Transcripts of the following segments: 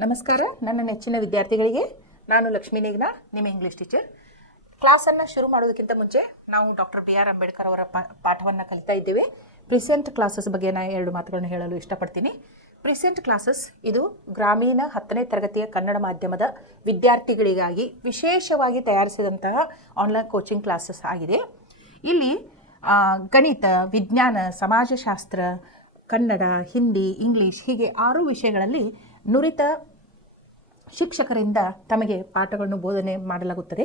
ನಮಸ್ಕಾರ. ನನ್ನ ನೆಚ್ಚಿನ ವಿದ್ಯಾರ್ಥಿಗಳಿಗೆ ನಾನು ಲಕ್ಷ್ಮೀ ನಿಗ್ನ, ನಿಮ್ಮ ಇಂಗ್ಲೀಷ್ ಟೀಚರ್. ಕ್ಲಾಸನ್ನು ಶುರು ಮಾಡೋದಕ್ಕಿಂತ ಮುಂಚೆ ನಾವು ಡಾಕ್ಟರ್ ಬಿ ಆರ್ ಅಂಬೇಡ್ಕರ್ ಅವರ ಪಾಠವನ್ನು ಕಲಿತಾ ಇದ್ದೇವೆ. ಪ್ರಿಸೆಂಟ್ ಕ್ಲಾಸಸ್ ಬಗ್ಗೆ ನಾನು 2 ಮಾತುಗಳನ್ನು ಹೇಳಲು ಇಷ್ಟಪಡ್ತೀನಿ. ಪ್ರಿಸೆಂಟ್ ಕ್ಲಾಸಸ್ ಇದು ಗ್ರಾಮೀಣ 10ನೇ ತರಗತಿಯ ಕನ್ನಡ ಮಾಧ್ಯಮದ ವಿದ್ಯಾರ್ಥಿಗಳಿಗಾಗಿ ವಿಶೇಷವಾಗಿ ತಯಾರಿಸಿದಂತಹ ಆನ್ಲೈನ್ ಕೋಚಿಂಗ್ ಕ್ಲಾಸಸ್ ಆಗಿದೆ. ಇಲ್ಲಿ ಗಣಿತ, ವಿಜ್ಞಾನ, ಸಮಾಜಶಾಸ್ತ್ರ, ಕನ್ನಡ, ಹಿಂದಿ, ಇಂಗ್ಲೀಷ್ ಹೀಗೆ 6 ವಿಷಯಗಳಲ್ಲಿ ನುರಿತ ಶಿಕ್ಷಕರಿಂದ ತಮಗೆ ಪಾಠಗಳನ್ನು ಬೋಧನೆ ಮಾಡಲಾಗುತ್ತದೆ.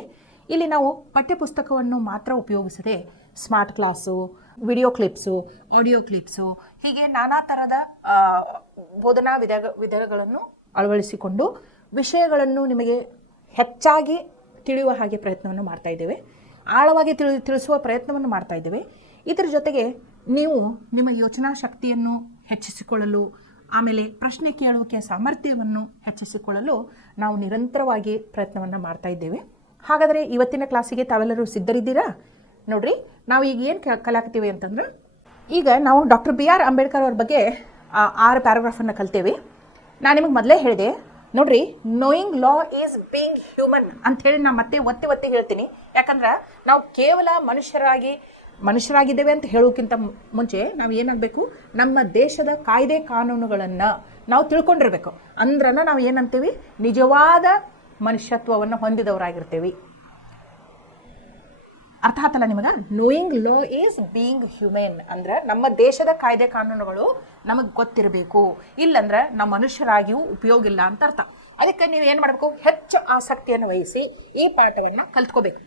ಇಲ್ಲಿ ನಾವು ಪಠ್ಯಪುಸ್ತಕವನ್ನು ಮಾತ್ರ ಉಪಯೋಗಿಸದೆ smart class, video clips, audio clips ಹೀಗೆ ನಾನಾ ಥರದ ಬೋಧನಾ ವಿಧಾನಗಳನ್ನು ಅಳವಡಿಸಿಕೊಂಡು ವಿಷಯಗಳನ್ನು ನಿಮಗೆ ಹೆಚ್ಚಾಗಿ ತಿಳಿಯುವ ಹಾಗೆ ಪ್ರಯತ್ನವನ್ನು ಮಾಡ್ತಾ ಇದ್ದೇವೆ. ಆಳವಾಗಿ ತಿಳಿಸುವ ಪ್ರಯತ್ನವನ್ನು ಮಾಡ್ತಾ ಇದ್ದೇವೆ. ಇದರ ಜೊತೆಗೆ ನೀವು ನಿಮ್ಮ ಯೋಚನಾ ಶಕ್ತಿಯನ್ನು ಹೆಚ್ಚಿಸಿಕೊಳ್ಳಲು, ಆಮೇಲೆ ಪ್ರಶ್ನೆ ಕೇಳುವಿಕೆ ಸಾಮರ್ಥ್ಯವನ್ನು ಹೆಚ್ಚಿಸಿಕೊಳ್ಳಲು ನಾವು ನಿರಂತರವಾಗಿ ಪ್ರಯತ್ನವನ್ನು ಮಾಡ್ತಾ ಇದ್ದೇವೆ. ಹಾಗಾದರೆ ಇವತ್ತಿನ ಕ್ಲಾಸಿಗೆ ತಾವೆಲ್ಲರೂ ಸಿದ್ಧರಿದ್ದೀರಾ? ನೋಡ್ರಿ, ನಾವು ಈಗ ಏನು ಕಲಾಕತ್ತೀವಿ ಅಂತಂದ್ರೆ, ಈಗ ನಾವು ಡಾಕ್ಟರ್ ಬಿ ಆರ್ ಅಂಬೇಡ್ಕರ್ ಅವ್ರ ಬಗ್ಗೆ 6 ಪ್ಯಾರಾಗ್ರಾಫನ್ನು ಕಲ್ತೇವೆ. ನಾನು ನಿಮಗೆ ಮೊದಲೇ ಹೇಳಿದೆ ನೋಡ್ರಿ, knowing law is being human ಅಂಥೇಳಿ ನಾನು ಮತ್ತೆ ಒತ್ತಿ ಹೇಳ್ತೀನಿ. ಯಾಕಂದ್ರೆ ನಾವು ಕೇವಲ ಮನುಷ್ಯರಾಗಿದ್ದೇವೆ ಅಂತ ಹೇಳೋಕ್ಕಿಂತ ಮುಂಚೆ ನಾವು ಏನಾಗಬೇಕು, ನಮ್ಮ ದೇಶದ ಕಾಯ್ದೆ ಕಾನೂನುಗಳನ್ನು ನಾವು ತಿಳ್ಕೊಂಡಿರ್ಬೇಕು. ಅಂದ್ರನ ನಾವು ಏನಂತೀವಿ, ನಿಜವಾದ ಮನುಷ್ಯತ್ವವನ್ನು ಹೊಂದಿದವರಾಗಿರ್ತೀವಿ. ಅರ್ಥ ಆತಲ್ಲ ನಿಮಗೆ? Knowing law is being human ಅಂದ್ರೆ ನಮ್ಮ ದೇಶದ ಕಾಯ್ದೆ ಕಾನೂನುಗಳು ನಮಗೆ ಗೊತ್ತಿರಬೇಕು. ಇಲ್ಲಂದ್ರೆ ನಮ್ಮ ಮನುಷ್ಯರಾಗಿಯೂ ಉಪಯೋಗ ಇಲ್ಲ ಅಂತ ಅರ್ಥ. ಅದಕ್ಕೆ ನೀವು ಏನು ಮಾಡಬೇಕು, ಹೆಚ್ಚು ಆಸಕ್ತಿಯನ್ನು ವಹಿಸಿ ಈ ಪಾಠವನ್ನು ಕಲ್ತ್ಕೋಬೇಕು.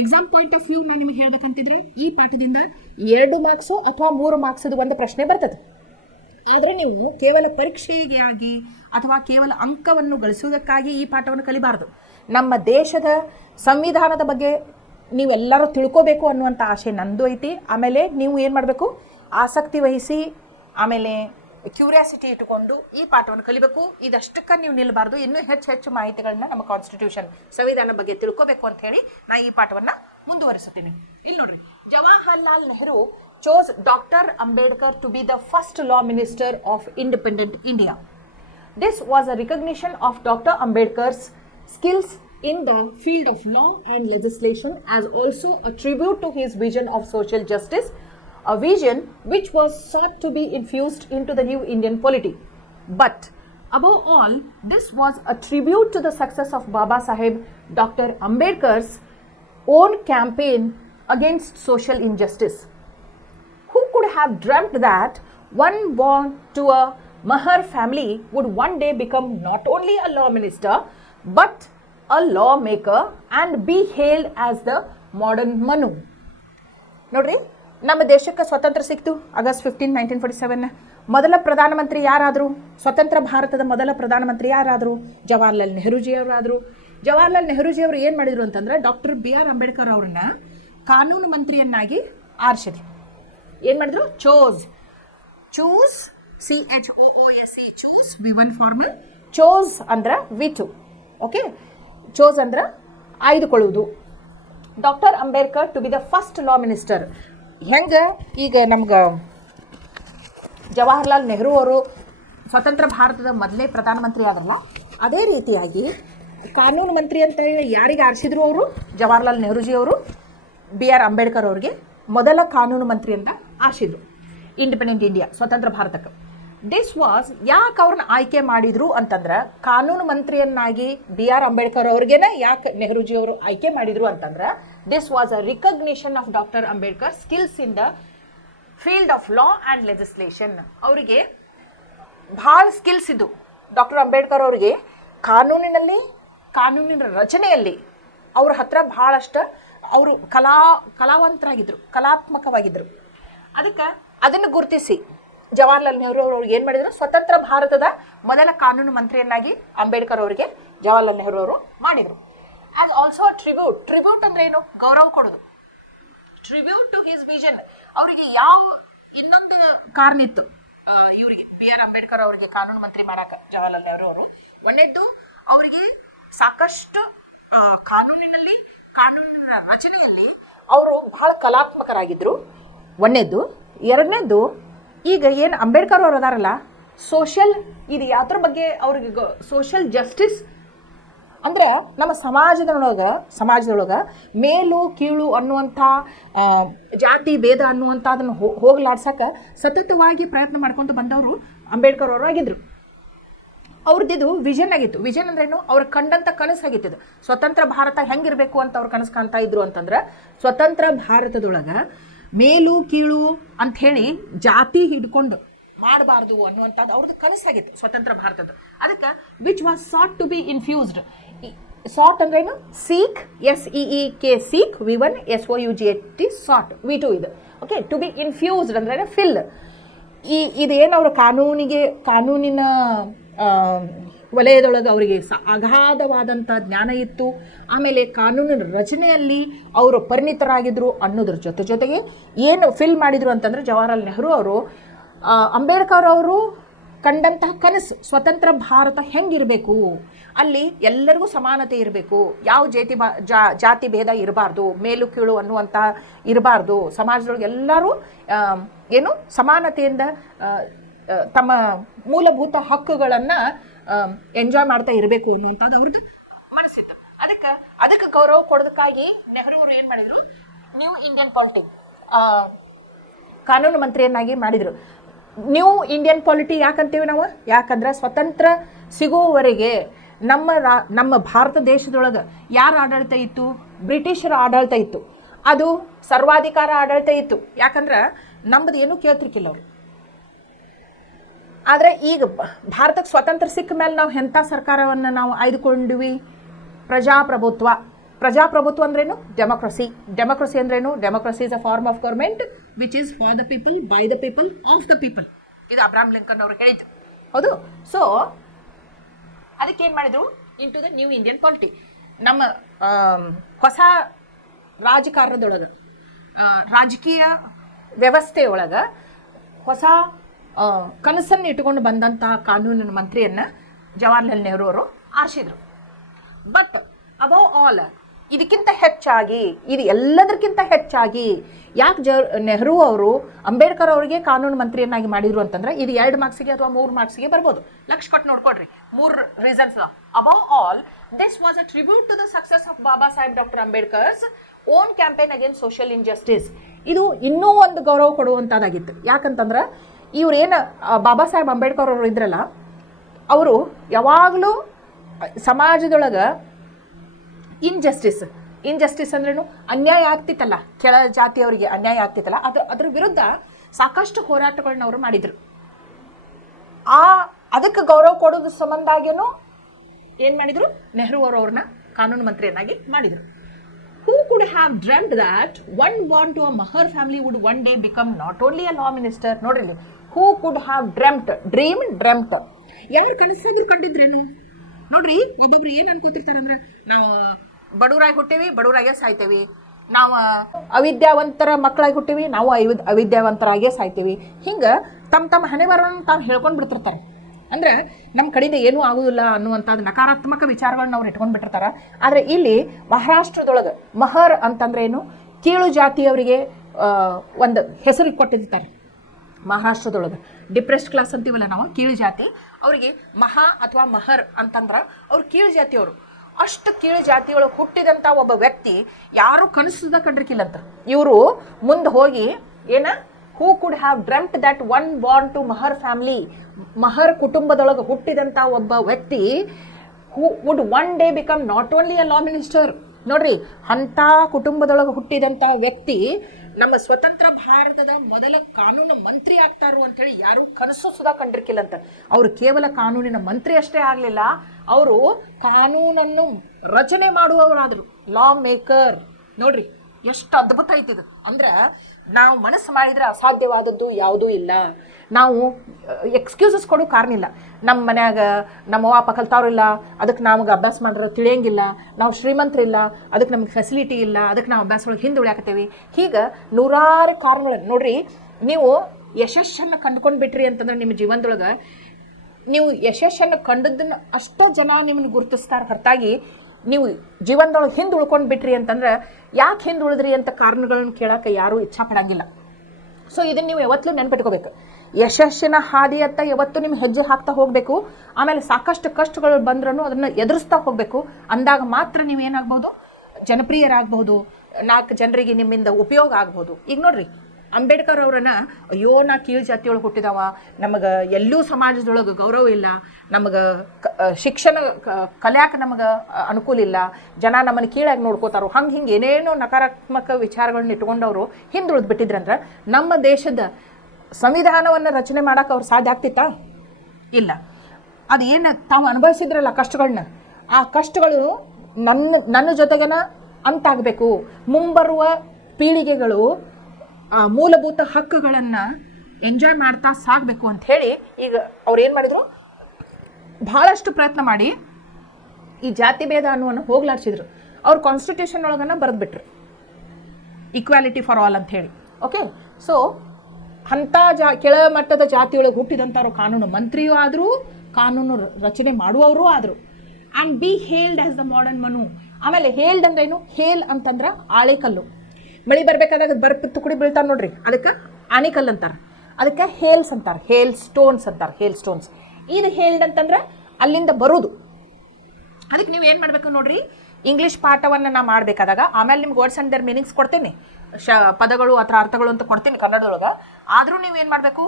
ಎಕ್ಸಾಮ್ ಪಾಯಿಂಟ್ ಆಫ್ ವ್ಯೂ ನಾನು ನಿಮಗೆ ಹೇಳ್ಬೇಕಂತಿದ್ರೆ, ಈ ಪಾಠದಿಂದ 2 ಮಾರ್ಕ್ಸು ಅಥವಾ 3 ಮಾರ್ಕ್ಸದು ಒಂದು ಪ್ರಶ್ನೆ ಬರ್ತದೆ. ಆದರೆ ನೀವು ಕೇವಲ ಪರೀಕ್ಷೆಗೆ ಆಗಿ ಅಥವಾ ಕೇವಲ ಅಂಕವನ್ನು ಗಳಿಸುವುದಕ್ಕಾಗಿ ಈ ಪಾಠವನ್ನು ಕಲಿಬಾರ್ದು. ನಮ್ಮ ದೇಶದ ಸಂವಿಧಾನದ ಬಗ್ಗೆ ನೀವೆಲ್ಲರೂ ತಿಳ್ಕೋಬೇಕು ಅನ್ನುವಂಥ ಆಸೆ ನಂದು ಐತಿ. ಆಮೇಲೆ ನೀವು ಏನು ಮಾಡಬೇಕು, ಆಸಕ್ತಿ ವಹಿಸಿ ಆಮೇಲೆ ಕ್ಯೂರಿಯಾಸಿಟಿ ಇಟ್ಟುಕೊಂಡು ಈ ಪಾಠವನ್ನು ಕಲಿಬೇಕು. ಇದಷ್ಟಕ್ಕೆ ನೀವು ನಿಲ್ಲಬಾರ್ದು. ಇನ್ನೂ ಹೆಚ್ಚು ಮಾಹಿತಿಗಳನ್ನ ನಮ್ಮ ಕಾನ್ಸ್ಟಿಟ್ಯೂಷನ್ ಸಂವಿಧಾನ ಬಗ್ಗೆ ತಿಳ್ಕೋಬೇಕು ಅಂತ ಹೇಳಿ ನಾ ಈ ಪಾಠವನ್ನು ಮುಂದುವರಿಸುತ್ತೀನಿ. ಇಲ್ಲಿ ನೋಡ್ರಿ, Jawaharlal Nehru chose Dr. Ambedkar to be the first law minister of independent India. This was a recognition of Dr. Ambedkar's skills in the field of law and legislation, as also a tribute to his vision of social justice, a vision which was sought to be infused into the new Indian polity. But above all, this was a tribute to the success of Baba Saheb Dr. Ambedkar's own campaign against social injustice. Who could have dreamt that one born to a Mahar family would one day become not only a law minister but a lawmaker and be hailed as the modern Manu? ನೋಡ್ರಿ, ನಮ್ಮ ದೇಶಕ್ಕೆ ಸ್ವಾತಂತ್ರ್ಯ ಸಿಕ್ತು August 15, 1947. ಮೊದಲ ಪ್ರಧಾನಮಂತ್ರಿ ಯಾರಾದರು? ಸ್ವತಂತ್ರ ಭಾರತದ ಮೊದಲ ಪ್ರಧಾನಮಂತ್ರಿ ಯಾರಾದರು? ಜವಾಹರ್ಲಾಲ್ ನೆಹರೂಜಿಯವರಾದರು. ಜವಾಹರ್ಲಾಲ್ ನೆಹರೂಜಿಯವರು ಏನು ಮಾಡಿದರು ಅಂತಂದ್ರೆ, ಡಾಕ್ಟರ್ ಬಿ ಆರ್ ಅಂಬೇಡ್ಕರ್ ಅವ್ರನ್ನ ಕಾನೂನು ಮಂತ್ರಿಯನ್ನಾಗಿ ಆರಿಸಿದ್ರು. ಏನು ಮಾಡಿದ್ರು? Choose CHOOSE, choose V1 formal, chose ಅಂದ್ರೆ V2. ಓಕೆ, ಚೋಸ್ ಅಂದ್ರೆ ಆಯ್ದುಕೊಳ್ಳುವುದು. Doctor Ambedkar to be the first law minister. ಹೆಂಗೆ ಈಗ ನಮ್ಗೆ ಜವಾಹರ್ಲಾಲ್ ನೆಹರು ಅವರು ಸ್ವತಂತ್ರ ಭಾರತದ ಮೊದಲೇ ಪ್ರಧಾನಮಂತ್ರಿ ಆದ್ರಲ್ಲ, ಅದೇ ರೀತಿಯಾಗಿ ಕಾನೂನು ಮಂತ್ರಿ ಅಂತ ಯಾರಿಗೆ ಆರಿಸಿದ್ರು ಅವರು? ಜವಾಹರ್ಲಾಲ್ ನೆಹರೂಜಿಯವರು ಬಿ ಆರ್ ಅಂಬೇಡ್ಕರ್ ಅವ್ರಿಗೆ ಮೊದಲ ಕಾನೂನು ಮಂತ್ರಿ ಅಂತ ಆರಿಸಿದ್ರು ಇಂಡಿಪೆಂಡೆಂಟ್ ಇಂಡಿಯಾ, ಸ್ವತಂತ್ರ ಭಾರತಕ್ಕೆ. ದಿಸ್ ವಾಸ್, ಯಾಕೆ ಅವ್ರನ್ನ ಆಯ್ಕೆ ಮಾಡಿದ್ರು ಅಂತಂದ್ರೆ, ಕಾನೂನು ಮಂತ್ರಿಯನ್ನಾಗಿ ಬಿ ಆರ್ ಅಂಬೇಡ್ಕರ್ ಅವ್ರಿಗೇನೆ ಯಾಕೆ ನೆಹರೂಜಿಯವರು ಆಯ್ಕೆ ಮಾಡಿದ್ರು ಅಂತಂದ್ರೆ, this was a recognition of doctor Ambedkar skills in the field of law and legislation. ಅವರಿಗೆ ಭಾಳ ಸ್ಕಿಲ್ಸ್ ಇದ್ದು. ಡಾಕ್ಟರ್ ಅಂಬೇಡ್ಕರ್ ಅವರಿಗೆ ಕಾನೂನಿನ ರಚನೆಯಲ್ಲಿ ಅವ್ರ ಹತ್ರ ಭಾಳಷ್ಟು ಅವರು ಕಲಾವಂತರಾಗಿದ್ದರು, ಕಲಾತ್ಮಕವಾಗಿದ್ದರು. ಅದನ್ನು ಗುರುತಿಸಿ ಜವಾಹರ್ಲಾಲ್ ನೆಹರು ಅವ್ರಿಗೆ ಏನು ಮಾಡಿದರು, ಸ್ವತಂತ್ರ ಭಾರತದ ಮೊದಲ ಕಾನೂನು ಮಂತ್ರಿಯನ್ನಾಗಿ ಅಂಬೇಡ್ಕರ್ ಅವರಿಗೆ ಜವಾಹರ್ಲಾಲ್ ನೆಹರು ಅವರು ಮಾಡಿದರು. ಆಸ್ ಆಲ್ಸೋ ಟ್ರಿಬ್ಯೂಟ್ ಅಂದ್ರೆ ಏನು? ಗೌರವ ಕೊಡೋದು. Tribute to his vision. ಅವರಿಗೆ ಯಾವ ಇನ್ನೊಂದು ಕಾರಣ ಇತ್ತು ಇವರಿಗೆ, ಬಿ ಆರ್ ಅಂಬೇಡ್ಕರ್ ಅವರಿಗೆ ಕಾನೂನು ಮಂತ್ರಿ ಮಾಡಾಕ ಜವಾಹರ್ಲಾಲ್ ನೆಹರು ಅವರು. ಒಂದನೇದ್ದು, ಅವರಿಗೆ ಸಾಕಷ್ಟು ಕಾನೂನಿನ ರಚನೆಯಲ್ಲಿ ಅವರು ಬಹಳ ಕಲಾತ್ಮಕರಾಗಿದ್ದರು, ಒಂದನೇದ್ದು. ಎರಡನೇದ್ದು, ಈಗ ಏನು ಅಂಬೇಡ್ಕರ್ ಅವರು ಅದಾರಲ್ಲ, ಸೋಷಲ್ ಇದು ಯಾವ್ದ್ರ ಬಗ್ಗೆ ಅವ್ರಿಗೆ ಸೋಷಲ್ ಜಸ್ಟಿಸ್ ಅಂದ್ರೆ ನಮ್ಮ ಸಮಾಜದೊಳಗೆ ಮೇಲು ಕೀಳು ಅನ್ನುವಂಥ ಜಾತಿ ಭೇದ ಅನ್ನುವಂಥ ಅದನ್ನು ಹೋಗ್ಲಾಡ್ಸಕ್ಕೆ ಸತತವಾಗಿ ಪ್ರಯತ್ನ ಮಾಡ್ಕೊಂಡು ಬಂದವರು ಅಂಬೇಡ್ಕರ್ ಅವರು ಆಗಿದ್ರು. ಅವ್ರದ್ದು ವಿಷನ್ ಆಗಿತ್ತು. ವಿಷನ್ ಅಂದ್ರೇನು? ಅವ್ರು ಕಂಡಂಥ ಕನಸಾಗಿತ್ತು. ಸ್ವತಂತ್ರ ಭಾರತ ಹೆಂಗಿರಬೇಕು ಅಂತ ಅವ್ರು ಕನಸು ಕಾಣ್ತಾ ಇದ್ರು ಅಂತಂದ್ರೆ, ಸ್ವತಂತ್ರ ಭಾರತದೊಳಗೆ ಮೇಲು ಕೀಳು ಅಂಥೇಳಿ ಜಾತಿ ಹಿಡ್ಕೊಂಡು ಮಾಡಬಾರ್ದು ಅನ್ನುವಂಥದ್ದು ಅವ್ರದ್ದು ಕನಸಾಗಿತ್ತು ಸ್ವತಂತ್ರ ಭಾರತದ. ಅದಕ್ಕೆ which was sought to be infused. Sought ಅಂದ್ರೇನು? Seek, SEEK seek, V1 SOUGHT sought, V2 ಇದು. ಓಕೆ, ಟು ಬಿ ಇನ್ಫ್ಯೂಸ್ಡ್ ಅಂದ್ರೆ ಫಿಲ್. ಇದೇನು ಅವ್ರ ಕಾನೂನಿನ ವಲಯದೊಳಗೆ ಅವರಿಗೆ ಅಗಾಧವಾದಂಥ ಜ್ಞಾನ ಇತ್ತು. ಆಮೇಲೆ ಕಾನೂನಿನ ರಚನೆಯಲ್ಲಿ ಅವರು ಪರಿಣಿತರಾಗಿದ್ದರು ಅನ್ನೋದ್ರ ಜೊತೆಗೆ ಏನು ಫಿಲ್ ಮಾಡಿದರು ಅಂತಂದರೆ, ಜವಾಹರ್ಲಾಲ್ ನೆಹರು ಅವರು ಅಂಬೇಡ್ಕರ್ ಅವರು ಕಂಡಂತಹ ಕನಸು ಸ್ವತಂತ್ರ ಭಾರತ ಹೆಂಗಿರಬೇಕು, ಅಲ್ಲಿ ಎಲ್ಲರಿಗೂ ಸಮಾನತೆ ಇರಬೇಕು, ಯಾವ ಜಾತಿ ಭೇದ ಇರಬಾರ್ದು, ಮೇಲು ಕೀಳು ಅನ್ನುವಂಥ ಇರಬಾರ್ದು, ಸಮಾಜದೊಳಗೆ ಎಲ್ಲರೂ ಏನು ಸಮಾನತೆಯಿಂದ ತಮ್ಮ ಮೂಲಭೂತ ಹಕ್ಕುಗಳನ್ನು ಎಂಜಾಯ್ ಮಾಡ್ತಾ ಇರಬೇಕು ಅನ್ನುವಂಥದ್ದು ಅವ್ರದ್ದು ಮನಸ್ಸಿತ್ತು. ಅದಕ್ಕೆ ಗೌರವ ಕೊಡೋದಕ್ಕಾಗಿ ನೆಹರು ಅವರು ಏನು ಮಾಡಿದ್ರು, ನ್ಯೂ ಇಂಡಿಯನ್ ಪಾಲಿಟಿ ಕಾನೂನು ಮಂತ್ರಿಯನ್ನಾಗಿ ಮಾಡಿದರು. ನ್ಯೂ ಇಂಡಿಯನ್ ಪಾಲಿಟಿ ಯಾಕಂತೀವಿ ನಾವು? ಯಾಕಂದ್ರೆ ಸ್ವತಂತ್ರ ಸಿಗುವವರೆಗೆ ನಮ್ಮ ಭಾರತ ದೇಶದೊಳಗೆ ಯಾರ ಆಡಳಿತ ಇತ್ತು? ಬ್ರಿಟಿಷರ ಆಡಳಿತ ಇತ್ತು. ಅದು ಸರ್ವಾಧಿಕಾರ ಆಡಳಿತ ಇತ್ತು. ಯಾಕಂದ್ರೆ ನಮ್ಮದು ಏನೂ ಕೇಳ್ತಿರ್ಕಿಲ್ಲ ಅವರು. ಆದರೆ ಈಗ ಭಾರತಕ್ಕೆ ಸ್ವತಂತ್ರ ಸಿಕ್ಕ ಮೇಲೆ ನಾವು ಎಂಥ ಸರ್ಕಾರವನ್ನು ನಾವು ಆಯ್ದುಕೊಂಡಿವಿ? ಪ್ರಜಾಪ್ರಭುತ್ವ ಅಂದ್ರೇನು? ಡೆಮೋಕ್ರಸಿ ಅಂದ್ರೇನು? Democracy is a form of government which is for the people, by the people, of the people. ಇದು ಅಬ್ರಾಹಂ ಲಿಂಕನ್ ಅವರು ಹೇಳಿದ್ರು. ಹೌದು. ಸೊ ಅದಕ್ಕೇನು ಮಾಡಿದ್ರು? Into the new Indian polity. ನಮ್ಮ ಹೊಸ ರಾಜಕಾರಣದೊಳಗೆ, ರಾಜಕೀಯ ವ್ಯವಸ್ಥೆಯೊಳಗೆ ಹೊಸ ಕನಸನ್ನು ಇಟ್ಟುಕೊಂಡು ಬಂದಂಥ ಕಾನೂನಿನ ಮಂತ್ರಿಯನ್ನು ಜವಾಹರ್ಲಾಲ್ ನೆಹರು ಅವರು ಆರಿಸಿದರು. ಬಟ್ ಅಬೌವ್ ಆಲ್, ಇದಕ್ಕಿಂತ ಹೆಚ್ಚಾಗಿ, ಇದು ಎಲ್ಲದಕ್ಕಿಂತ ಹೆಚ್ಚಾಗಿ ಯಾಕೆ ನೆಹರು ಅವರು ಅಂಬೇಡ್ಕರ್ ಅವರಿಗೆ ಕಾನೂನು ಮಂತ್ರಿಯನ್ನಾಗಿ ಮಾಡಿದ್ರು ಅಂತಂದ್ರೆ, ಇದು 2 ಮಾರ್ಕ್ಸಿಗೆ ಅಥವಾ 3 ಮಾರ್ಕ್ಸಿಗೆ ಬರ್ಬೋದು. ಲಕ್ಷ ಕೊಟ್ಟು ನೋಡ್ಕೊಡ್ರಿ. 3 reasons. Above all, this was a tribute to the success of Baba Saheb doctor Ambedkar's own campaign against social injustice. ಇದು ಇನ್ನೂ ಒಂದು ಗೌರವ ಕೊಡುವಂಥದ್ದಾಗಿತ್ತು. ಯಾಕಂತಂದ್ರೆ ಇವ್ರೇನು ಬಾಬಾ ಸಾಹೇಬ್ ಅಂಬೇಡ್ಕರ್ ಅವರು ಇದ್ರಲ್ಲ, ಅವರು ಯಾವಾಗಲೂ ಸಮಾಜದೊಳಗೆ ಇನ್ಜಸ್ಟಿಸ್ ಅಂದ್ರೇನು? ಅನ್ಯಾಯ ಆಗ್ತಿತ್ತಲ್ಲ, ಕೆಳ ಜಾತಿಯವರಿಗೆ ಅನ್ಯಾಯ ಆಗ್ತಿತ್ತಲ್ಲ, ಅದ್ರ ವಿರುದ್ಧ ಸಾಕಷ್ಟು ಹೋರಾಟಗಳನ್ನ ಅವರು ಮಾಡಿದರು. ಅದಕ್ಕೆ ಗೌರವ ಕೊಡೋದ್ರ ಸಂಬಂಧಾಗೇನು ಏನು ಮಾಡಿದರು? ನೆಹರು ಅವ್ರನ್ನ ಕಾನೂನು ಮಂತ್ರಿಯನ್ನಾಗಿ ಮಾಡಿದರು. Who could have dreamt that one born to a Mahar family would one day become not only a law minister? ನೋಡ್ರಿ, who could have dreamt? ಯಾರು ಕನಸಾದ್ರು ಕಂಡಿದ್ರೇನು? ನೋಡ್ರಿ, ಒಬ್ಬೊಬ್ರು ಏನು ಅನ್ಕೋತಿರ್ತಾರೆ ಅಂದ್ರೆ, ನಾವು ಬಡವರಾಗಿ ಹುಟ್ಟೇವಿ, ಬಡವರಾಗೇ ಸಾಯ್ತೇವಿ. ನಾವು ಅವಿದ್ಯಾವಂತರ ಮಕ್ಕಳಾಗಿ ಹುಟ್ಟೇವಿ, ನಾವು ಅವಿದ್ಯಾವಂತರಾಗೇ ಸಾಯ್ತೇವಿ. ಹಿಂಗೆ ತಮ್ಮ ಹಣೆ ಬರೋಣ ತಾವು ಹೇಳ್ಕೊಂಡು ಬಿಡ್ತಿರ್ತಾರೆ. ಅಂದ್ರೆ ನಮ್ಮ ಕಡೆಯಿಂದ ಏನೂ ಆಗೋದಿಲ್ಲ ಅನ್ನುವಂಥದ್ದು ನಕಾರಾತ್ಮಕ ವಿಚಾರಗಳನ್ನ ಅವ್ರು ಇಟ್ಕೊಂಡು ಬಿಟ್ಟಿರ್ತಾರೆ. ಆದರೆ ಇಲ್ಲಿ ಮಹಾರಾಷ್ಟ್ರದೊಳಗೆ ಮಹರ್ ಅಂತಂದ್ರೆ ಏನು? ಕೀಳು ಜಾತಿಯವರಿಗೆ ಒಂದು ಹೆಸರು ಕೊಟ್ಟಿರ್ತಾರೆ. ಮಹಾರಾಷ್ಟ್ರದೊಳಗೆ ಡಿಪ್ರೆಸ್ಡ್ ಕ್ಲಾಸ್ ಅಂತೀವಲ್ಲ ನಾವು, ಕೀಳು ಜಾತಿ, ಅವರಿಗೆ ಮಹಾ ಅಥವಾ ಮಹರ್ ಅಂತಂದ್ರೆ ಅವ್ರು ಕೀಳು ಜಾತಿಯವರು. ಅಷ್ಟು ಕೀಳು ಜಾತಿಯೊಳಗೆ ಹುಟ್ಟಿದಂಥ ಒಬ್ಬ ವ್ಯಕ್ತಿ ಯಾರು ಕನಸದ ಕಂಡಿರ್ಕಿಲ್ಲಂತ. ಇವರು ಮುಂದೆ ಹೋಗಿ ಏನ, who could have dreamt that one born to Mahar family, Mahar ಕುಟುಂಬದೊಳಗೆ ಹುಟ್ಟಿದಂಥ ಒಬ್ಬ ವ್ಯಕ್ತಿ who would one day become not only a law minister. ನೋಡ್ರಿ, ಅಂಥ ಕುಟುಂಬದೊಳಗೆ ಹುಟ್ಟಿದಂಥ ವ್ಯಕ್ತಿ ನಮ್ಮ ಸ್ವತಂತ್ರ ಭಾರತದ ಮೊದಲ ಕಾನೂನು ಮಂತ್ರಿ ಆಗ್ತಾರು ಅಂಥೇಳಿ ಯಾರೂ ಕನಸು ಸುಧಾ ಕಂಡಿರ್ಕಿಲ್ಲಂತ. ಅವರು ಕೇವಲ ಕಾನೂನಿನ ಮಂತ್ರಿ ಅಷ್ಟೇ ಆಗಲಿಲ್ಲ, ಅವರು ಕಾನೂನನ್ನು ರಚನೆ ಮಾಡುವವರಾದರು, ಲಾ ಮೇಕರ್. ನೋಡ್ರಿ ಎಷ್ಟು ಅದ್ಭುತ ಐತಿದು. ಅಂದ್ರೆ ನಾವು ಮನಸ್ಸು ಮಾಡಿದ್ರೆ ಅಸಾಧ್ಯವಾದದ್ದು ಯಾವುದೂ ಇಲ್ಲ. ನಾವು ಎಕ್ಸ್ಕ್ಯೂಸಸ್ ಕೊಡೋ ಕಾರಣ ಇಲ್ಲ. ನಮ್ಮ ಮನ್ಯಾಗ ನಮ್ಮ ಅಪ್ಪ ಕಲ್ತಾವ್ರಿಲ್ಲ, ಅದಕ್ಕೆ ನಮಗೆ ಅಭ್ಯಾಸ ಮಾಡಿದ್ರೆ ತಿಳಿಯಂಗಿಲ್ಲ. ನಾವು ಶ್ರೀಮಂತರಿಲ್ಲ, ಅದಕ್ಕೆ ನಮಗೆ ಫೆಸಿಲಿಟಿ ಇಲ್ಲ, ಅದಕ್ಕೆ ನಾವು ಅಭ್ಯಾಸ ಒಳಗೆ ಹಿಂದೆ ಉಳಿಯಾಕತ್ತೇವಿ. ಹೀಗೆ ನೂರಾರು ಕಾರಣಗಳು. ನೋಡ್ರಿ, ನೀವು ಯಶಸ್ಸನ್ನು ಕಂಡುಕೊಂಡು ಬಿಟ್ರಿ ಅಂತಂದ್ರೆ ನಿಮ್ಮ ಜೀವನದೊಳಗೆ ನೀವು ಯಶಸ್ಸನ್ನು ಕಂಡದ್ದನ್ನು ಅಷ್ಟೋ ಜನ ನಿಮ್ಮನ್ನು ಗುರುತಿಸ್ತಾರೆ. ಹೊರತಾಗಿ ನೀವು ಜೀವನದೊಳಗೆ ಹಿಂದೆ ಉಳ್ಕೊಂಡು ಬಿಟ್ರಿ ಅಂತಂದ್ರೆ ಯಾಕೆ ಹಿಂದೆ ಉಳಿದ್ರಿ ಅಂತ ಕಾರಣಗಳನ್ನ ಕೇಳೋಕೆ ಯಾರೂ ಇಚ್ಛಾ ಪಡಂಗಿಲ್ಲ. ಸೊ ಇದನ್ನು ನೀವು ಯಾವತ್ತೂ ನೆನ್ಪಿಟ್ಕೋಬೇಕು. ಯಶಸ್ಸಿನ ಹಾದಿಯತ್ತ ಯಾವತ್ತು ನಿಮ್ಮ ಹೆಜ್ಜೆ ಹಾಕ್ತಾ ಹೋಗಬೇಕು. ಆಮೇಲೆ ಸಾಕಷ್ಟು ಕಷ್ಟಗಳು ಬಂದ್ರೂ ಅದನ್ನು ಎದುರಿಸ್ತಾ ಹೋಗಬೇಕು. ಅಂದಾಗ ಮಾತ್ರ ನೀವೇನಾಗ್ಬೋದು, ಜನಪ್ರಿಯರಾಗಬಹುದು, 4 ಜನರಿಗೆ ನಿಮ್ಮಿಂದ ಉಪಯೋಗ ಆಗ್ಬೋದು. ಈಗ ನೋಡ್ರಿ, ಅಂಬೇಡ್ಕರ್ ಅವರನ್ನ ಅಯ್ಯೋ ನಾ ಕೀಳು ಜಾತಿಯೊಳಗೆ ಹುಟ್ಟಿದವ, ನಮಗೆ ಎಲ್ಲೂ ಸಮಾಜದೊಳಗೆ ಗೌರವ ಇಲ್ಲ, ನಮಗೆ ಶಿಕ್ಷಣ ಕಲ್ಯಾಕ ನಮಗೆ ಅನುಕೂಲ ಇಲ್ಲ, ಜನ ನಮ್ಮನ್ನು ಕೀಳಾಗಿ ನೋಡ್ಕೋತಾರೋ, ಹಿಂಗೆ ಏನೇನೋ ನಕಾರಾತ್ಮಕ ವಿಚಾರಗಳನ್ನ ಇಟ್ಕೊಂಡವರು ಹಿಂದುಳಿದು ಬಿಟ್ಟಿದ್ರಂದ್ರೆ ನಮ್ಮ ದೇಶದ ಸಂವಿಧಾನವನ್ನು ರಚನೆ ಮಾಡೋಕೆ ಅವ್ರು ಸಾಧ್ಯ ಆಗ್ತಿತ್ತಾ? ಇಲ್ಲ. ಅದು ಏನು ತಾವು ಅನುಭವಿಸಿದ್ರಲ್ಲ ಕಷ್ಟಗಳನ್ನ, ಆ ಕಷ್ಟಗಳು ನನ್ನ ಜೊತೆಗೇನ ಅಂತಾಗಬೇಕು. ಮುಂಬರುವ ಪೀಳಿಗೆಗಳು ಆ ಮೂಲಭೂತ ಹಕ್ಕುಗಳನ್ನು ಎಂಜಾಯ್ ಮಾಡ್ತಾ ಸಾಗಬೇಕು ಅಂತ ಹೇಳಿ ಈಗ ಅವ್ರು ಏನು ಮಾಡಿದರು, ಭಾಳಷ್ಟು ಪ್ರಯತ್ನ ಮಾಡಿ ಈ ಜಾತಿ ಭೇದ ಅನ್ನುವನ್ನು ಹೋಗ್ಲಾಡ್ಸಿದ್ರು. ಅವ್ರು ಕಾನ್ಸ್ಟಿಟ್ಯೂಷನ್ ಒಳಗನ್ನ ಬರೆದ್ಬಿಟ್ರು ಈಕ್ವಾಲಿಟಿ ಫಾರ್ ಆಲ್ ಅಂತ ಹೇಳಿ. ಓಕೆ, ಸೊ ಅಂಥ ಕೆಳಮಟ್ಟದ ಜಾತಿಯೊಳಗೆ ಹುಟ್ಟಿದಂಥವ್ರು ಕಾನೂನು ಮಂತ್ರಿಯೂ ಆದರೂ, ಕಾನೂನು ರಚನೆ ಮಾಡುವವರು ಆದರು. And B hailed as the modern Manu. ಆಮೇಲೆ ಹೇಲ್ಡ್ ಅಂದ್ರೆ ಏನು? ಹೇಲ್ ಅಂತಂದ್ರೆ ಆಳೆಕಲ್ಲು. ಮಳೆ ಬರಬೇಕಾದಾಗ ತುಕುಡಿ ಬೀಳ್ತಾರೆ ನೋಡ್ರಿ, ಅದಕ್ಕೆ ಆಣಿಕಲ್ಲು ಅಂತಾರೆ. ಅದಕ್ಕೆ ಹೇಲ್ಸ್ ಅಂತಾರೆ, ಹೇಲ್ ಸ್ಟೋನ್ಸ್ ಅಂತಾರೆ, ಹೇಲ್ ಸ್ಟೋನ್ಸ್. ಇದು ಹೇಲ್ಡ್ ಅಂತಂದ್ರೆ ಅಲ್ಲಿಂದ ಬರೋದು. ಅದಕ್ಕೆ ನೀವು ಏನು ಮಾಡಬೇಕು ನೋಡ್ರಿ, ಇಂಗ್ಲೀಷ್ ಪಾಠವನ್ನು ನಾ ಮಾಡಬೇಕಾದಾಗ ಆಮೇಲೆ ನಿಮ್ಗೆ ವರ್ಡ್ಸ್ ಆ್ಯಂಡ್ ದೇರ್ ಮೀನಿಂಗ್ಸ್ ಕೊಡ್ತೀನಿ, ಪದಗಳು ಅಥವಾ ಅರ್ಥಗಳು ಅಂತ ಕೊಡ್ತೀನಿ ಕನ್ನಡದೊಳಗೆ. ಆದರೂ ನೀವೇನು ಮಾಡಬೇಕು,